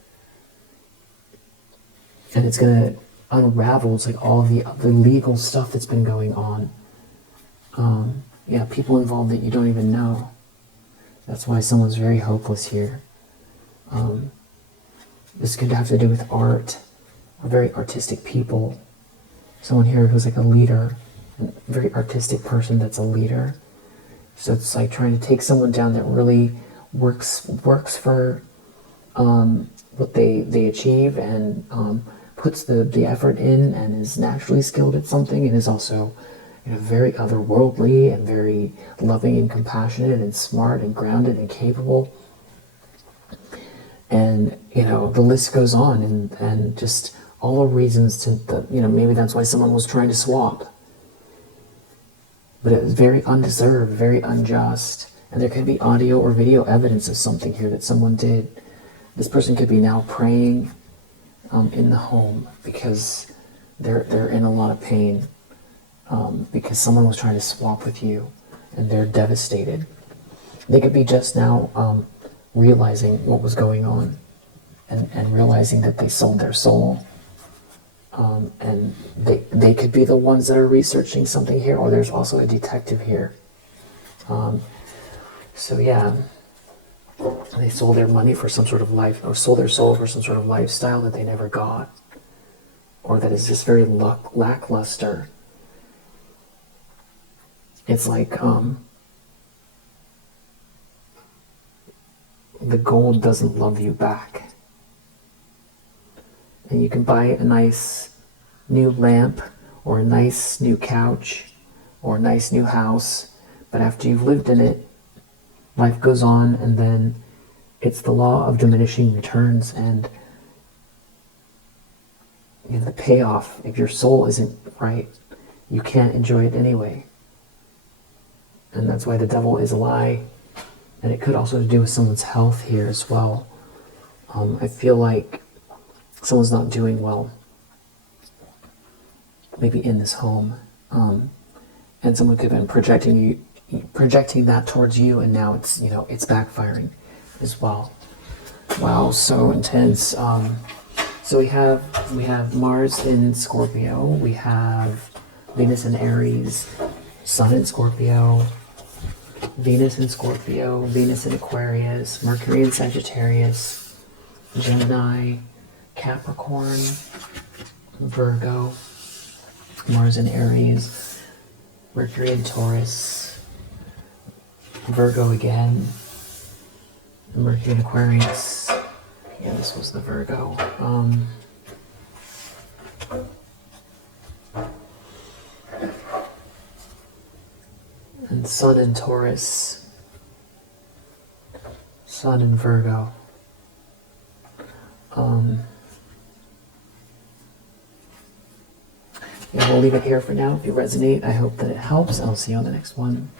and it's gonna unravel. It's like all of the legal stuff that's been going on. Yeah, people involved that you don't even know. That's why someone's very hopeless here. This could have to do with art, or very artistic people. Someone here who's like a leader, a very artistic person that's a leader. So it's like trying to take someone down that really works for what they achieve, and puts the effort in, and is naturally skilled at something, and is also very otherworldly and very loving and compassionate and smart and grounded and capable. And the list goes on, and just all the reasons to maybe that's why someone was trying to swap. But it was very undeserved, very unjust. And there could be audio or video evidence of something here that someone did. This person could be now praying in the home because they're in a lot of pain, because someone was trying to swap with you, and they're devastated. They could be just now realizing what was going on, and realizing that they sold their soul. And they could be the ones that are researching something here, or there's also a detective here. So yeah, they sold their money for some sort of life, or sold their soul for some sort of lifestyle that they never got, or that is just very lackluster. It's like the gold doesn't love you back. And you can buy a nice new lamp, or a nice new couch, or a nice new house, but after you've lived in it, life goes on, and then it's the law of diminishing returns, and the payoff, if your soul isn't right, you can't enjoy it anyway. And that's why the devil is a lie. And it could also do with someone's health here as well. I feel like someone's not doing well, maybe in this home, and someone could have been projecting that towards you, and now it's it's backfiring as well. Wow, so intense. So we have Mars in Scorpio, we have Venus in Aries, Sun in Scorpio, Venus in Scorpio, Venus in Aquarius, Mercury in Sagittarius, Gemini, Capricorn, Virgo, Mars in Aries, Mercury in Taurus, Virgo again, Mercury in Aquarius. Yeah, this was the Virgo. And Sun in Taurus, Sun in Virgo. Yeah, we'll leave it here for now. If you resonate, I hope that it helps. I'll see you on the next one.